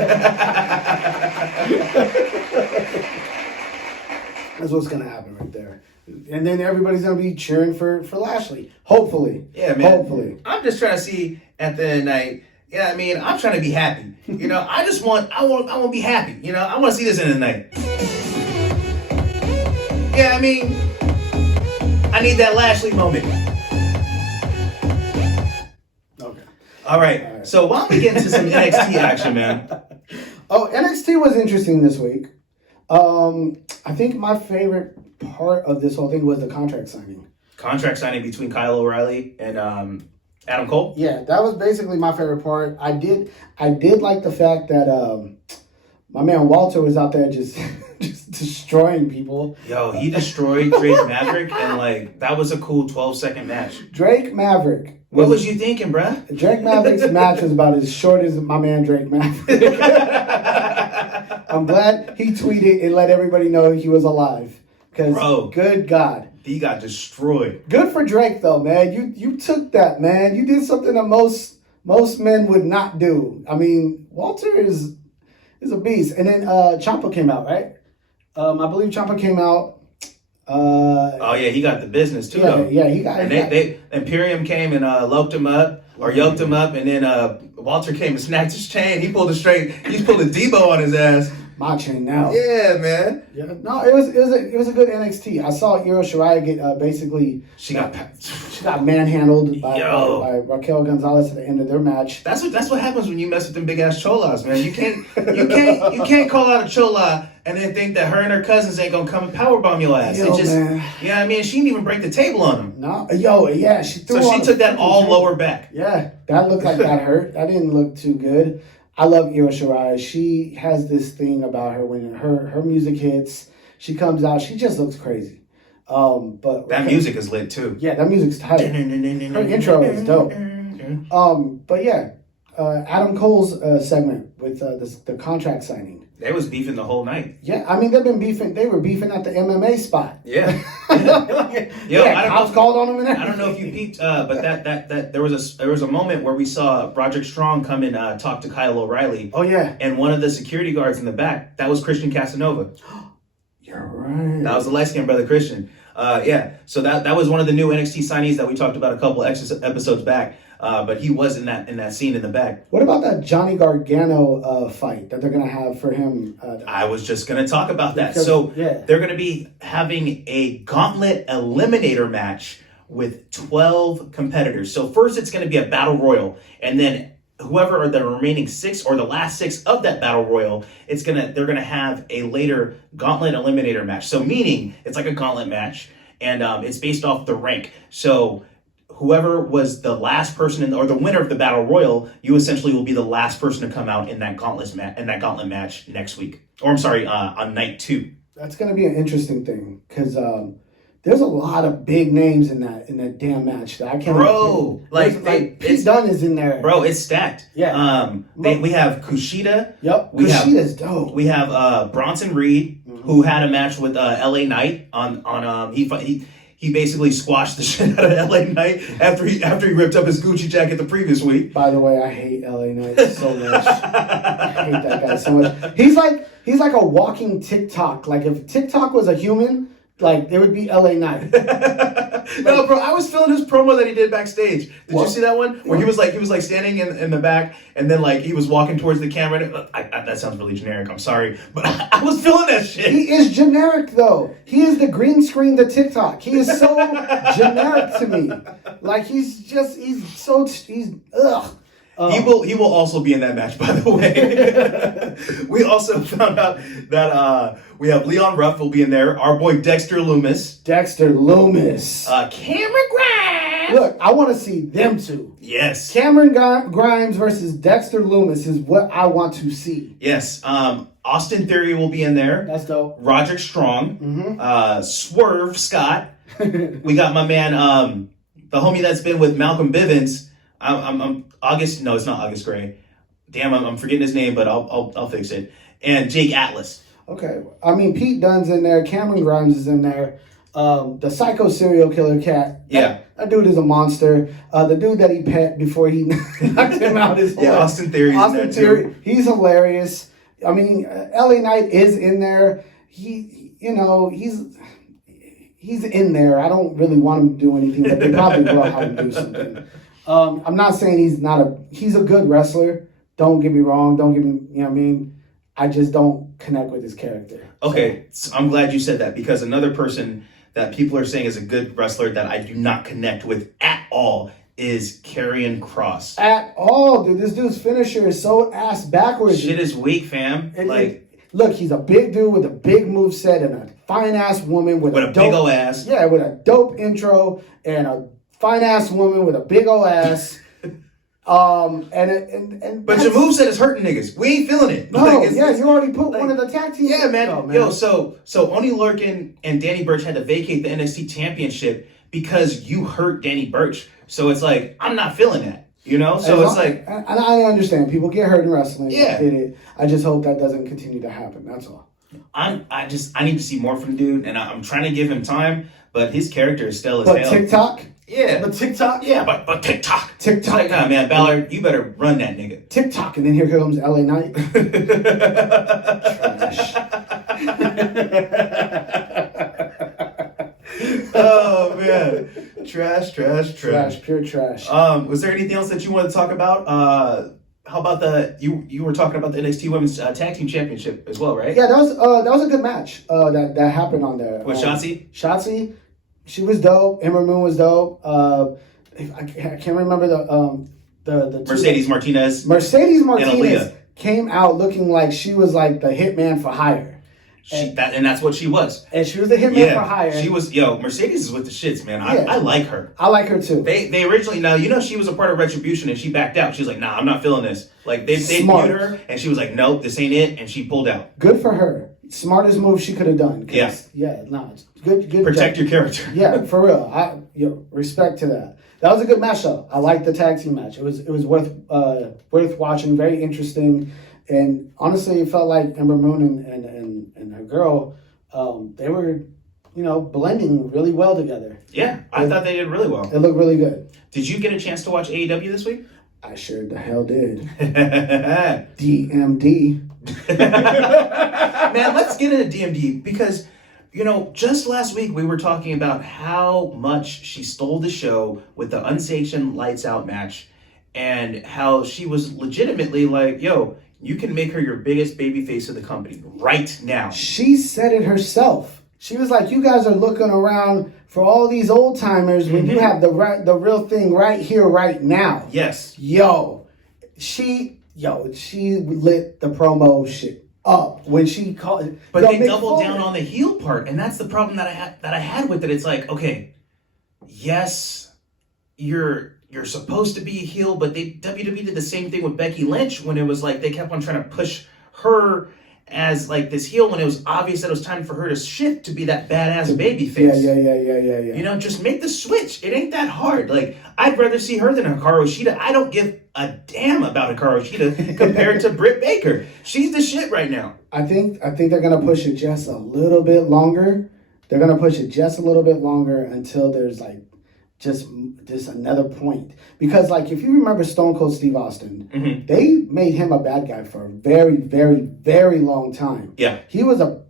That's what's going to happen right there. And then everybody's going to be cheering for Lashley. Hopefully. Yeah, man. Hopefully. I'm just trying to see at the end of the night. Yeah, I mean, I'm trying to be happy. I want to be happy. I want to see this in the night. Yeah, I mean, I need that Lashley moment. Okay. All right. So why don't we get into some NXT action, man? Oh, NXT was interesting this week. I think my favorite part of this whole thing was the contract signing. Contract signing between Kyle O'Reilly and Adam Cole? Yeah, that was basically my favorite part. I did like the fact that my man Walter was out there just destroying people. Yo, he destroyed Drake Maverick, and that was a cool 12-second match. Drake Maverick. What was you thinking, bruh? Drake Maverick's match was about as short as my man Drake Maverick. I'm glad he tweeted and let everybody know he was alive. Because, good God. He got destroyed. Good for Drake, though, man. You took that, man. You did something that most men would not do. I mean, Walter is a beast. And then Ciampa came out, right? I believe Ciampa came out. Oh, yeah, he got the business, too, though. Yeah, he got it. And Imperium came and yoked him up, and then Walter came and snatched his chain. He pulled a Debo on his ass. My chain now. Yeah, man. Yeah. No, it was a good NXT. I saw Io Shirai get basically she got manhandled by Raquel Gonzalez at the end of their match. That's what happens when you mess with them big ass cholas, man. You can't call out a chola and then think that her and her cousins ain't gonna come and powerbomb your ass. Man. Yeah, I mean, she didn't even break the table on them. No, yeah, she threw. So she took that all lower back. Yeah, that looked like that hurt. That didn't look too good. I love Io Shirai. She has this thing about her when her music hits, she comes out, she just looks crazy. But that music is lit too. Yeah, that music's tight. Her intro is dope. But yeah, Adam Cole's segment with the contract signing. They was beefing the whole night. Yeah, I mean they've been beefing. They were beefing at the MMA spot. Yeah. Yo, I was called on them and everything. I don't know if you peeped, but that there was a moment where we saw Roderick Strong come and talk to Kyle O'Reilly. Oh yeah. And one of the security guards in the back, that was Christian Casanova. You're right. That was the light-skinned brother Christian. Yeah. So that was one of the new NXT signees that we talked about a couple episodes back. but he was in that scene in the back. What about that Johnny Gargano fight that they're gonna have for him? I was just gonna talk about that. Because, So yeah. they're gonna be having a Gauntlet eliminator match with 12 competitors. So first it's gonna be a battle royal, and then whoever are the remaining 6 or the last 6 of that battle royal, they're gonna have a later Gauntlet eliminator match. So meaning it's like a gauntlet match, and it's based off the rank. So whoever was the last person or the winner of the battle royal, you essentially will be the last person to come out in that gauntlet match next week. Or I'm sorry, on night 2. That's gonna be an interesting thing because there's a lot of big names in that damn match that I can't. Bro, Pete Dunne is in there. Bro, it's stacked. Yeah. We have Kushida. Yep. Kushida's dope. We have Bronson Reed, who had a match with LA Knight on he basically squashed the shit out of LA Knight after he ripped up his Gucci jacket the previous week. By the way, I hate LA Knight so much. I hate that guy so much. He's like a walking TikTok. Like if TikTok was a human, like it would be LA Knight. No, bro, I was feeling his promo that he did backstage. Did you see that one where he was like standing in the back, and then like he was walking towards the camera? That sounds really generic. I'm sorry, but I was feeling that shit. He is generic though. He is the green screen, the TikTok. He is so generic to me. Like he's ugh. He will also be in that match, by the way. We also found out that we have Leon Ruff will be in there. Our boy Dexter Lumis. Cameron Grimes. Look, I want to see them two. Yes. Cameron Grimes versus Dexter Lumis is what I want to see. Yes. Austin Theory will be in there. That's dope. Roderick Strong. Swerve Scott. We got my man, the homie that's been with Malcolm Bivens. I'm August. No, it's not August Gray. Damn, I'm forgetting his name, but I'll fix it. And Jake Atlas. Okay, I mean Pete Dunne's in there. Cameron Grimes is in there. The psycho serial killer cat. That dude is a monster. The dude that he pet before he knocked him out is Austin Theory. Austin Theory. He's hilarious. I mean, LA Knight is in there. He's in there. I don't really want him to do anything, but they probably will have him do something. I'm not saying he's a good wrestler. Don't get me wrong. You know what I mean? I just don't connect with his character. Okay, so I'm glad you said that, because another person that people are saying is a good wrestler that I do not connect with at all is Karrion Kross. At all, dude. This dude's finisher is so ass backwards. Shit is weak, fam. Look, he's a big dude with a big moveset and a fine ass woman with a dope, big ol' ass. Yeah, with a dope intro and a fine ass woman with a big ol' ass. But your moveset is hurting niggas. We ain't feeling it. No, you already put one of the tag teams. Yeah, man. Oh, man. Yo, so Oney Lorcan and Danny Burch had to vacate the NXT Championship because you hurt Danny Burch. So it's like, I'm not feeling that. You know? So it's like... And I understand. People get hurt in wrestling. Yeah. I just hope that doesn't continue to happen. That's all. I need to see more from the dude, and I'm trying to give him time, but his character is still as hell. But TikTok? Yeah. But TikTok? Yeah, but TikTok. TikTok. It's like, nah, man, Ballard, you better run that nigga. TikTok, and then here comes LA Knight. Trash. Oh, man. Trash. Pure trash. Was there anything else that you wanted to talk about? How about you were talking about the NXT Women's Tag Team Championship as well, right? Yeah, that was a good match that happened on there. With Shotzi? Shotzi, she was dope. Ember Moon was dope. I can't remember the Mercedes Martinez. Mercedes Martinez came out looking like she was like the hitman for hire. And that's what she was. And she was the hitman for hire. She was, Mercedes is with the shits, man. I like her. I like her too. They originally, she was a part of Retribution and she backed out. She was like, nah, I'm not feeling this. Like, they viewed her and she was like, nope, this ain't it. And she pulled out. Good for her. Smartest move she could have done. Yeah. It's good. Protect your character. Yeah, for real. Respect to that. That was a good match though. I liked the tag team match. It was worth watching. Very interesting. And honestly, it felt like Ember Moon and her girl, they were, blending really well together. Yeah, I thought they did really well. It looked really good. Did you get a chance to watch AEW this week? I sure the hell did. DMD. Man, let's get into DMD because, just last week we were talking about how much she stole the show with the unsanctioned Lights Out match. and how she was legitimately like, yo, you can make her your biggest babyface of the company right now. She said it herself. She was like, you guys are looking around for all these old timers when you have the real thing right here, right now. Yes. She lit the promo shit up when she called. But they doubled down on the heel part, and that's the problem that I had with it. It's like, okay, yes, you're supposed to be a heel, but WWE did the same thing with Becky Lynch when it was like they kept on trying to push her as like this heel when it was obvious that it was time for her to shift to be that badass babyface. Yeah. You know, just make the switch. It ain't that hard. Like, I'd rather see her than Hikaru Shida. I don't give a damn about Hikaru Shida compared to Britt Baker. She's the shit right now. I think they're gonna push it just a little bit longer. They're gonna push it just a little bit longer until there's like just another point. Because like if you remember Stone Cold Steve Austin, they made him a bad guy for a very, very, very long time. Yeah. He was a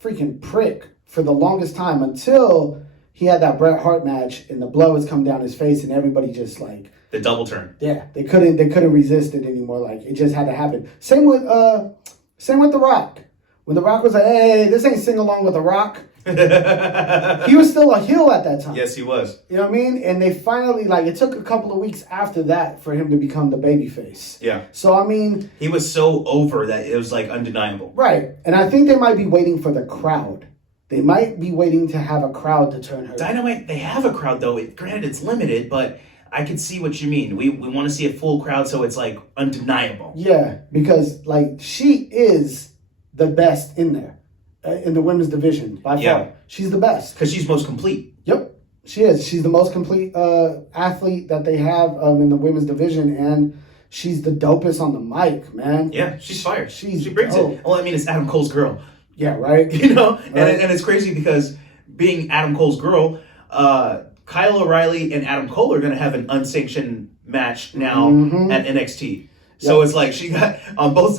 freaking prick for the longest time until he had that Bret Hart match and the blood was coming down his face and everybody just like the double turn. Yeah, they couldn't resist it anymore. Like it just had to happen. Same with The Rock. When The Rock was like, hey, this ain't sing along with The Rock. He was still a heel at that time. Yes, he was. You know what I mean? And they finally, like, it took a couple of weeks after that for him to become the babyface. Yeah. So, I mean... He was so over that it was, like, undeniable. Right. And I think they might be waiting for the crowd. They might be waiting to have a crowd to turn her. Dynamite, they have a crowd, though. Granted, it's limited, but I can see what you mean. We want to see a full crowd, so it's, like, undeniable. Yeah, because, like, she is the best in there. In the women's division, by far. She's the best. Because she's most complete. Yep, she is. She's the most complete athlete that they have in the women's division, and she's the dopest on the mic, man. Yeah, she's fired. She brings dope. it. Well, I mean, it's Adam Cole's girl. Yeah, right? You know? Right. And it's crazy because being Adam Cole's girl, Kyle O'Reilly and Adam Cole are going to have an unsanctioned match now at NXT. So it's like she got on both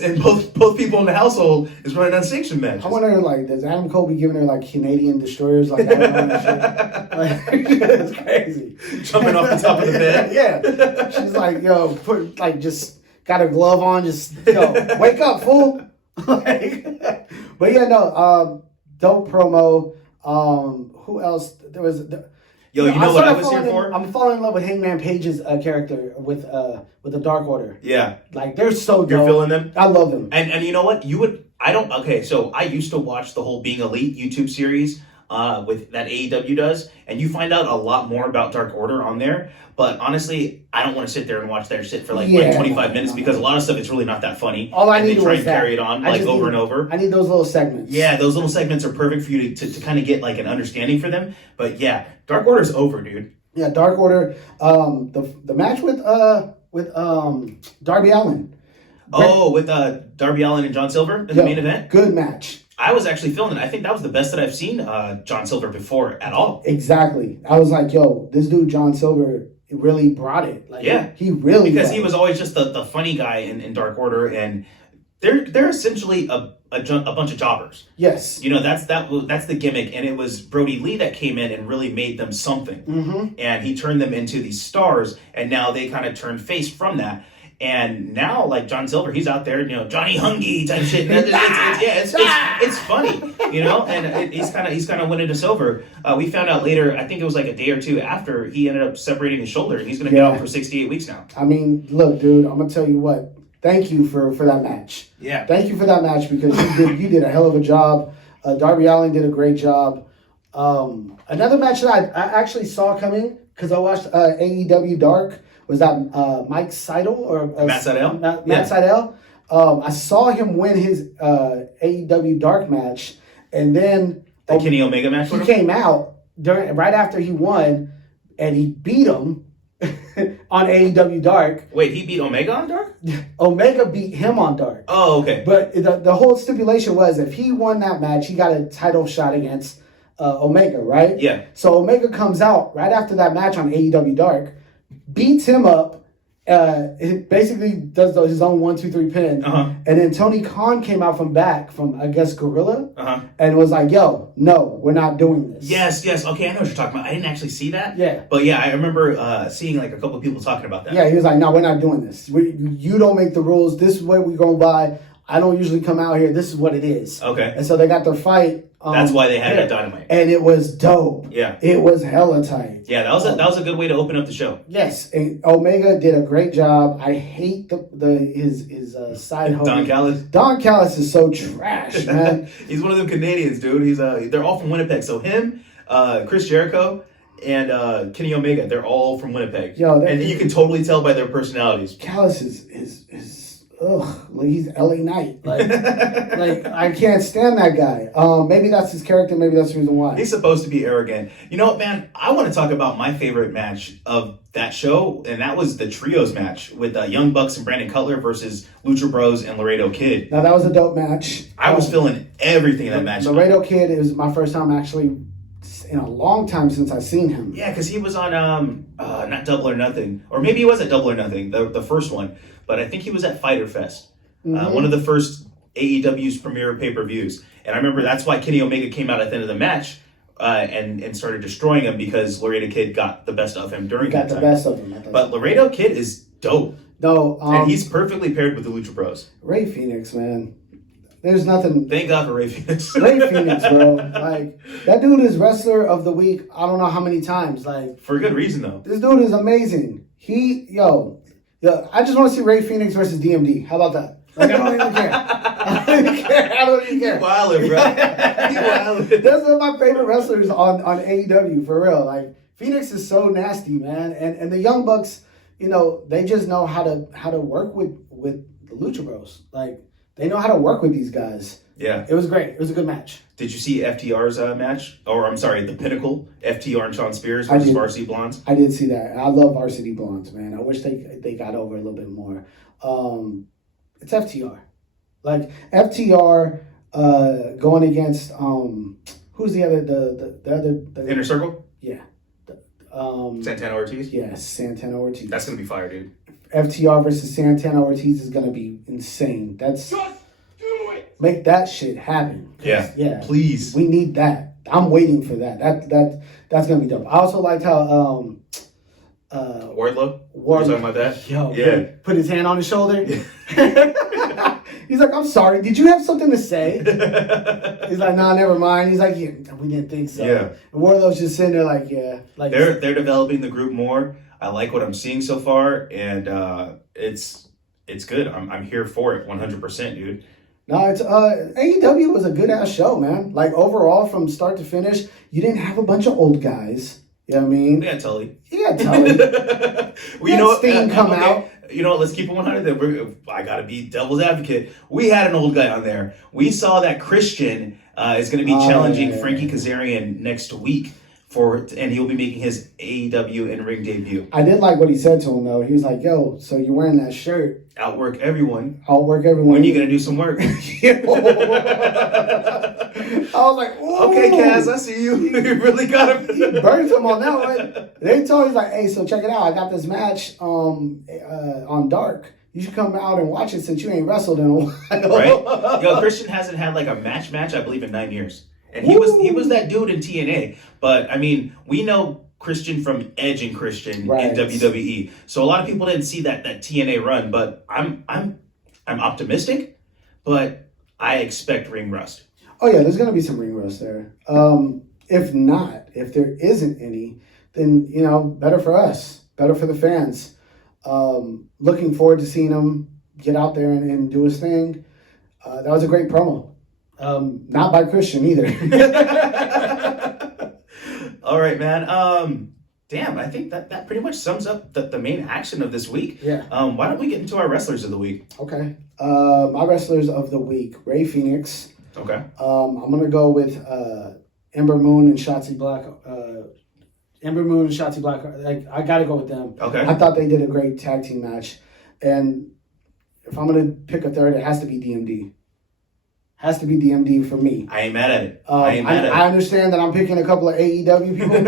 people in the household is running unsanctioned matches. I wonder, like, does Adam Cole be giving her like Canadian destroyers like that? Like, it's crazy. Jumping off the top of the bed. Yeah. She's like, yo, just got her glove on, just wake up, fool. Like, but yeah, no, dope promo. Who else? There was. Yo, you know what I was here for? I'm falling in love with Hangman Page's character with the Dark Order. Yeah. Like, they're so dope. You're feeling them? I love them. And you know what? So I used to watch the whole Being Elite YouTube series with that AEW does, and you find out a lot more about Dark Order on there. But honestly, I don't want to sit there and watch their shit for like 25 minutes because a lot of stuff it's really not that funny. All I need they try and carry it on like over and over. I need those little segments. Yeah, those little segments are perfect for you to kind of get like an understanding for them. But yeah, Dark Order's over, dude. Yeah, Dark Order. The match with Darby Allin. With Darby Allin and John Silver in the main event. Good match. I was actually feeling it. I think that was the best that I've seen John Silver before at all. Exactly. I was like, yo, this dude John Silver really brought it. Like, yeah, he really because he was always just the funny guy in Dark Order, and they're essentially a bunch of jobbers. Yes, you know that's the gimmick, and it was Brody Lee that came in and really made them something, and he turned them into these stars, and now they kind of turned face from that. And now, like John Silver, he's out there, Johnny Hungy type shit. It's funny, and he's kind of winning us over. We found out later, I think it was like a day or two after, he ended up separating his shoulder, and he's going to be out for 68 weeks now. I mean, look, dude, I'm gonna tell you what. Thank you for that match. Yeah. Thank you for that match because you did a hell of a job. Darby Allin did a great job. Another match that I actually saw coming because I watched AEW Dark. Was that Mike Sydal or Matt Sydal? Matt Sydal. I saw him win his AEW Dark match, and then the Kenny Omega match. He came out right after he won, and he beat him on AEW Dark. Wait, he beat Omega on Dark? Omega beat him on Dark. Oh, okay. But the whole stipulation was if he won that match, he got a title shot against Omega, right? Yeah. So Omega comes out right after that match on AEW Dark, beats him up, it basically does his own 1-2-3 pin, and then Tony Khan came out from I guess Gorilla, and was like, "Yo, no, we're not doing this." Yes. Okay, I know what you're talking about. I didn't actually see that. Yeah, but yeah, I remember seeing like a couple of people talking about that. Yeah, he was like, "No, we're not doing this. You don't make the rules. This is what we go by. I don't usually come out here. This is what it is." Okay. And so they got their fight. That's why they had that Dynamite. And it was dope. Yeah. It was hella tight. Yeah, that was a good way to open up the show. Yes, and Omega did a great job. I hate his side homie. Don Callis. Don Callis is so trash, man. He's one of them Canadians, dude. They're all from Winnipeg. So him, Chris Jericho, and Kenny Omega, they're all from Winnipeg. And you can totally tell by their personalities. Callis is like he's LA Knight. Like I can't stand that guy. Maybe that's his character. Maybe that's the reason why. He's supposed to be arrogant. You know what, man? I want to talk about my favorite match of that show, and that was the trios match with Young Bucks and Brandon Cutler versus Lucha Bros and Laredo Kid. Now that was a dope match. I was feeling everything in that match. Laredo Kid, it was my first time actually in a long time since I've seen him. Yeah, because he was on not Double or Nothing, or maybe he was at Double or Nothing, the first one. But I think he was at Fyter Fest, one of the first AEW's premier pay-per-views. And I remember that's why Kenny Omega came out at the end of the match and started destroying him, because Laredo Kid got the best of him during that time. Got the best of him. But Laredo Kid is dope. No, and he's perfectly paired with the Lucha Bros. Ray Phoenix, man. There's nothing. Thank God for Ray Phoenix. Ray Phoenix, bro. Like, that dude is wrestler of the week. I don't know how many times. Like, for a good reason, though. This dude is amazing. I just want to see Ray Phoenix versus DMD. How about that? Like, I don't even care. I don't even care. You wildin', bro. You wildin'. That's one of my favorite wrestlers on AEW, for real. Like, Phoenix is so nasty, man. And the Young Bucks, they just know how to work with the Lucha Bros. Like, they know how to work with these guys. Yeah. It was great. It was a good match. Did you see FTR's match? Or, I'm sorry, the Pinnacle? FTR and Sean Spears versus Varsity Blondes? I did see that. I love Varsity Blondes, man. I wish they got over a little bit more. It's FTR. Like, FTR going against, who's the other, the Inner Circle? Yeah. Santana Ortiz? Yes, Santana Ortiz. That's going to be fire, dude. FTR versus Santana Ortiz is going to be insane. Just do it! Make that shit happen. Yeah. Please. We need that. I'm waiting for that. That's going to be dope. I also liked how... Wardlow? You talking about that? Yo, yeah. Put his hand on his shoulder. He's like, "I'm sorry. Did you have something to say?" He's like, "Nah, never mind." He's like, "Yeah, we didn't think so." Yeah. And Wardlow's just sitting there like, "Yeah." Like, they're developing the group more. I like what I'm seeing so far, and it's good. I'm here for it 100%, dude. No, it's AEW was a good ass show, man. Like, overall, from start to finish, you didn't have a bunch of old guys. You know what I mean? Yeah, Tully. Yeah, Tully. Well, you know what? Sting come out. You know what? Let's keep it 100. I gotta be devil's advocate. We had an old guy on there. We saw that Christian is going to be challenging Frankie Kazarian next week and he'll be making his AEW in-ring debut. I did like what he said to him though. He was like, "Yo, so you're wearing that shirt? Outwork everyone. Outwork everyone. When are you gonna do some work?" I was like, "Ooh." Okay, Kaz, I see you. You really got him. He burned him on that one. They told him, he's like, "Hey, so check it out. I got this match on Dark. You should come out and watch it since you ain't wrestled in a while." Right? Yo, Christian hasn't had like a match, I believe, in 9 years. And he was that dude in TNA. But I mean, we know Christian from Edge and Christian in WWE. So a lot of people didn't see that TNA run, but I'm optimistic, but I expect ring rust. Oh yeah, there's gonna be some ring rust there. If there isn't any, then better for us, better for the fans. Looking forward to seeing him get out there and do his thing. That was a great promo. Not by Christian either. All right, man. Damn, I think that pretty much sums up the main action of this week. Yeah. Why don't we get into our wrestlers of the week? Okay. My wrestlers of the week: Ray Phoenix. Okay. I'm gonna go with Ember Moon and Shotzi Black. Ember Moon and Shotzi Black. I gotta go with them. Okay. I thought they did a great tag team match, and if I'm gonna pick a third, it has to be DMD. has to be DMD for me. I ain't mad at it. I understand that I'm picking a couple of AEW people.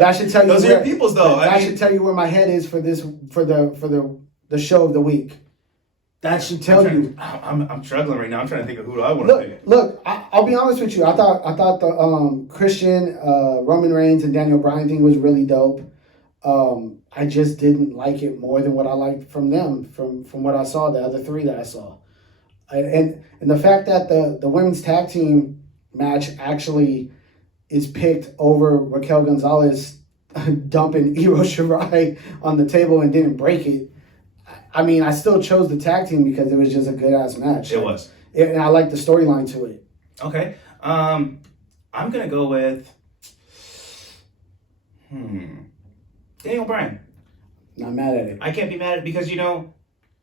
That should tell you those are your peoples, though. That should tell you where my head is for the show of the week. That should tell you. I'm struggling right now. I'm trying to think of who I want to pick. Look, I'll be honest with you. I thought the Christian, Roman Reigns, and Daniel Bryan thing was really dope. I just didn't like it more than what I liked from them, from what I saw, the other three that I saw. And the fact that the women's tag team match actually is picked over Raquel Gonzalez dumping Io Shirai on the table and didn't break it. I mean, I still chose the tag team because it was just a good-ass match. It was. And I like the storyline to it. Okay. I'm going to go with... Daniel Bryan. Not mad at it. I can't be mad at it because,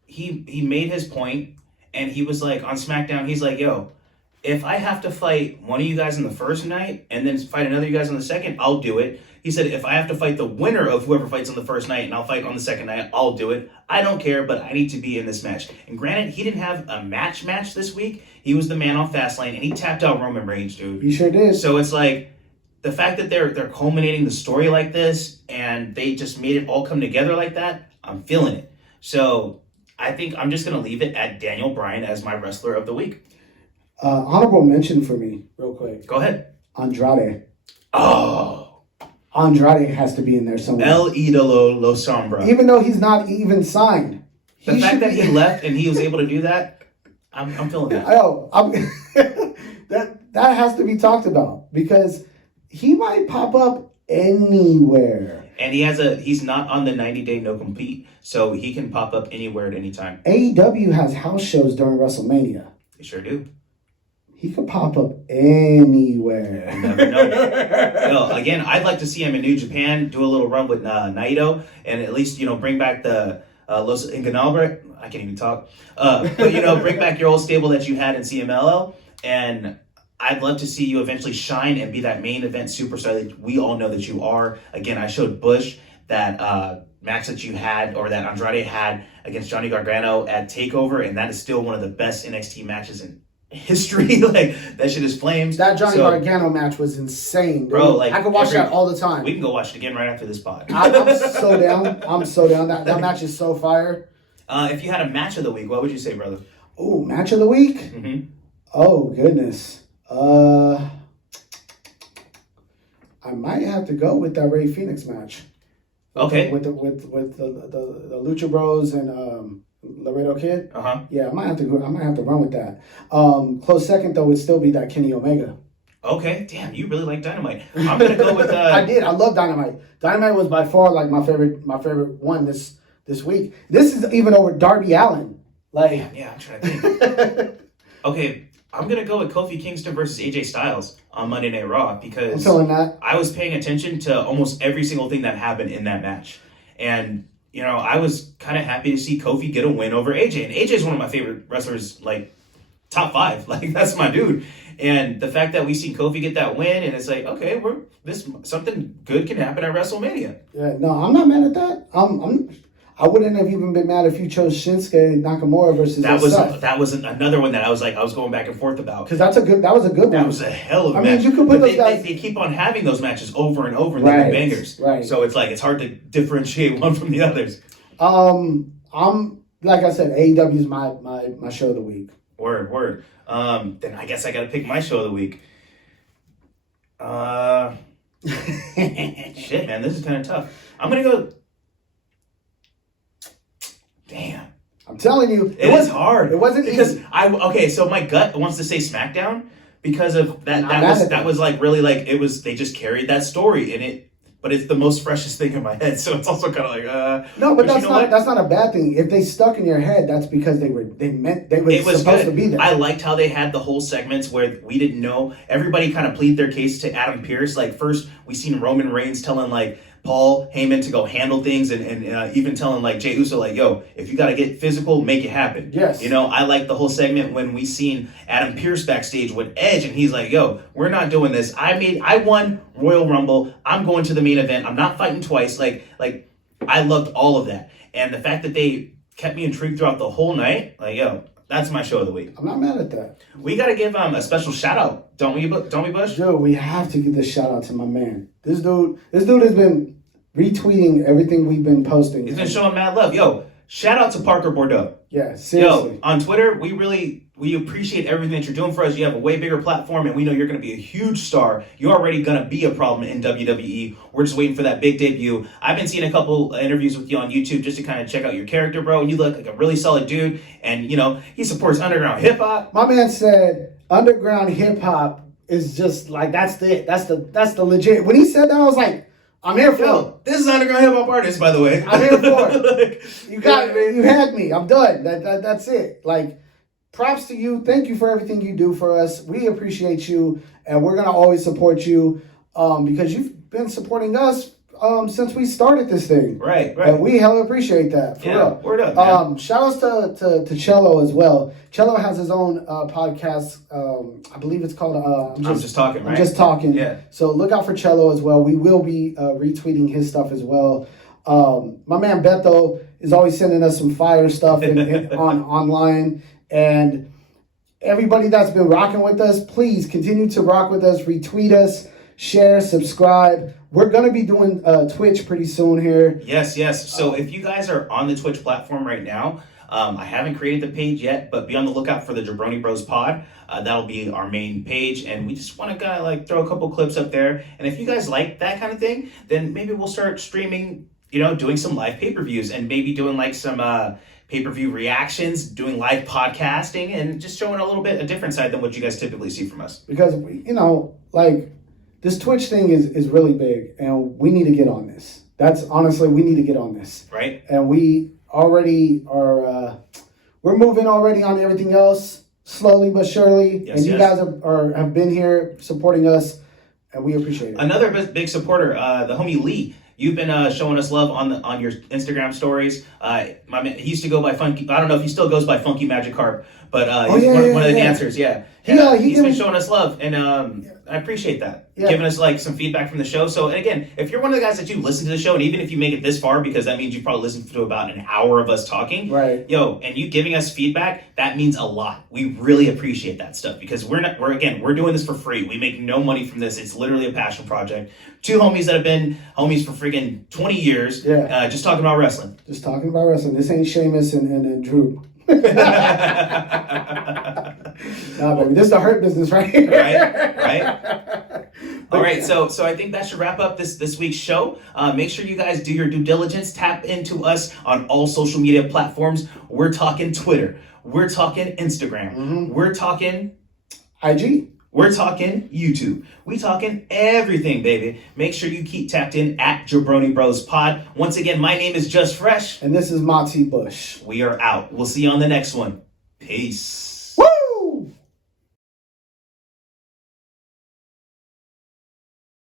he made his point, and he was like, on SmackDown, he's like, yo, if I have to fight one of you guys on the first night and then fight another you guys on the second, I'll do it. He said, if I have to fight the winner of whoever fights on the first night and I'll fight on the second night, I'll do it. I don't care, but I need to be in this match. And granted, he didn't have a match this week. He was the man on Fastlane, and he tapped out Roman Reigns, dude. He sure did. So it's like, the fact that they're culminating the story like this and they just made it all come together like that, I'm feeling it. So I think I'm just going to leave it at Daniel Bryan as my wrestler of the week. Honorable mention for me, real quick. Go ahead. Andrade. Oh. Andrade has to be in there somewhere. El Idolo Lo Sombra. Even though he's not even signed. The fact that he left and he was able to do that, I'm feeling that. That has to be talked about because he might pop up anywhere. And he's not on the 90-day no compete, so he can pop up anywhere at any time. AEW has house shows during WrestleMania. They sure do. He could pop up anywhere. You never know. Again, I'd like to see him in New Japan, do a little run with Naito, and at least, bring back the Los Ingobernables. I can't even talk. But, bring back your old stable that you had in CMLL, and I'd love to see you eventually shine and be that main event superstar that we all know that you are. Again, I showed Bush that match that you had, or that Andrade had against Johnny Gargano at TakeOver, and that is still one of the best NXT matches in history. Like, that shit is flames. That Johnny Gargano match was insane, dude. Bro. Like, I could watch that all the time. We can go watch it again right after this pod. I'm so down. That match is so fire. If you had a match of the week, what would you say, brother? Oh, match of the week? Mm-hmm. Oh, goodness. I might have to go with that Rey Fenix match. Okay. With the Lucha Bros and Laredo Kid. Yeah, I might have to run with that. Close second though would still be that Kenny Omega. Okay, damn, you really like Dynamite. I'm gonna go with. I did. I love Dynamite. Dynamite was by far like my favorite one this week. This is even over Darby Allin. Like, yeah, I'm trying to think. Okay, I'm gonna go with Kofi Kingston versus AJ Styles on Monday Night Raw because I'm feeling that. I was paying attention to almost every single thing that happened in that match, and I was kind of happy to see Kofi get a win over AJ. And AJ is one of my favorite wrestlers, like top 5. Like, that's my dude. And the fact that we see Kofi get that win, and it's like, okay, something good can happen at WrestleMania. Yeah, no, I'm not mad at that. I wouldn't have even been mad if you chose Shinsuke Nakamura versus Seth. That was another one that I was going back and forth about. Because that was a good one. That was a hell of a match. I mean, you could put those guys. They keep on having those matches over and over, like bangers. Right. So it's like it's hard to differentiate one from the others. I'm like I said, AEW is my show of the week. Word. Then I guess I got to pick my show of the week. Shit, man, this is kind of tough. I'm gonna go. Damn. I'm telling you. It was hard. It wasn't easy. So my gut wants to say SmackDown because of that. That was like really like it was. They just carried that story in it, but it's the most freshest thing in my head. So it's also kind of like No, but that's not a bad thing. If they stuck in your head, that's because they were supposed to be there. I liked how they had the whole segments where we didn't know. Everybody kind of plead their case to Adam Pearce. Like, first we seen Roman Reigns telling like Paul Heyman to go handle things, and even telling like Jey Uso like, yo, if you got to get physical, make it happen. Yes. I like the whole segment when we seen Adam Pearce backstage with Edge, and he's like, yo, we're not doing this. I won Royal Rumble. I'm going to the main event. I'm not fighting twice. Like I loved all of that. And the fact that they kept me intrigued throughout the whole night, like, yo, That's my show of the week. I'm not mad at that. We got to give a special shout out, don't we, Bush? Dude, we have to give this shout out to my man. This dude has been retweeting everything we've been posting. He's been showing mad love. Yo, shout out to Parker Bordeaux. Yeah, seriously. Yo, on Twitter, we appreciate everything that you're doing for us. You have a way bigger platform, and we know you're going to be a huge star. You're already going to be a problem in WWE. We're just waiting for that big debut. I've been seeing a couple interviews with you on YouTube just to kind of check out your character, bro. And you look like a really solid dude. And, you know, he supports underground hip-hop. My man said underground hip-hop is just like, that's the legit. When he said that, I was like, I'm here for it. This is underground hip hop artist, by the way. I'm here for it. You got it. You had me. I'm done. That's it. Like, props to you. Thank you for everything you do for us. We appreciate you, and we're gonna always support you because you've been supporting us since we started this thing. Right. And we hella appreciate that. For real. Word up, man. Shout outs to Cello as well. Cello has his own podcast. I believe it's called I'm Just Talking, right? I'm Just Talking. Yeah. So look out for Cello as well. We will be retweeting his stuff as well. My man Beto is always sending us some fire stuff online. And everybody that's been rocking with us, please continue to rock with us, retweet us, share, subscribe. We're going to be doing Twitch pretty soon here. Yes. So if you guys are on the Twitch platform right now, I haven't created the page yet, but be on the lookout for the Jabroni Bros Pod. That'll be our main page, and we just want to kind of like throw a couple clips up there. And if you guys like that kind of thing, then maybe we'll start streaming, doing some live pay-per-views and maybe doing like some pay-per-view reactions, doing live podcasting, and just showing a different side than what you guys typically see from us. Because, this Twitch thing is really big, and we need to get on this. We need to get on this. Right. And we already are, we're moving already on everything else, slowly but surely. Yes, and you guys have been here supporting us, and we appreciate it. Another big supporter, the homie Lee. You've been showing us love on your Instagram stories. My man, he used to go by Funky. I don't know if he still goes by Funky Magikarp, but he's one of the dancers. Yeah, he's been showing us love, and I appreciate that. Yeah. Giving us like some feedback from the show. So, and again, if you're one of the guys that you listen to the show, and even if you make it this far, because that means you probably listened to about an hour of us talking, right? And you giving us feedback, that means a lot. We really appreciate that stuff because we're doing this for free. We make no money from this. It's literally a passion project. Two homies that have been homies for freaking 20 years. Yeah. Just talking about wrestling. Just talking about wrestling. This ain't Sheamus and Drew. Nah, baby, this is the hurt business right here. Right. All right, so I think that should wrap up this week's show. Make sure you guys do your due diligence. Tap into us on all social media platforms. We're talking Twitter. We're talking Instagram. Mm-hmm. We're talking IG. We're talking YouTube. We talking everything, baby. Make sure you keep tapped in at Jabroni Bros Pod. Once again, my name is Just Fresh. And this is Monty Bush. We are out. We'll see you on the next one. Peace.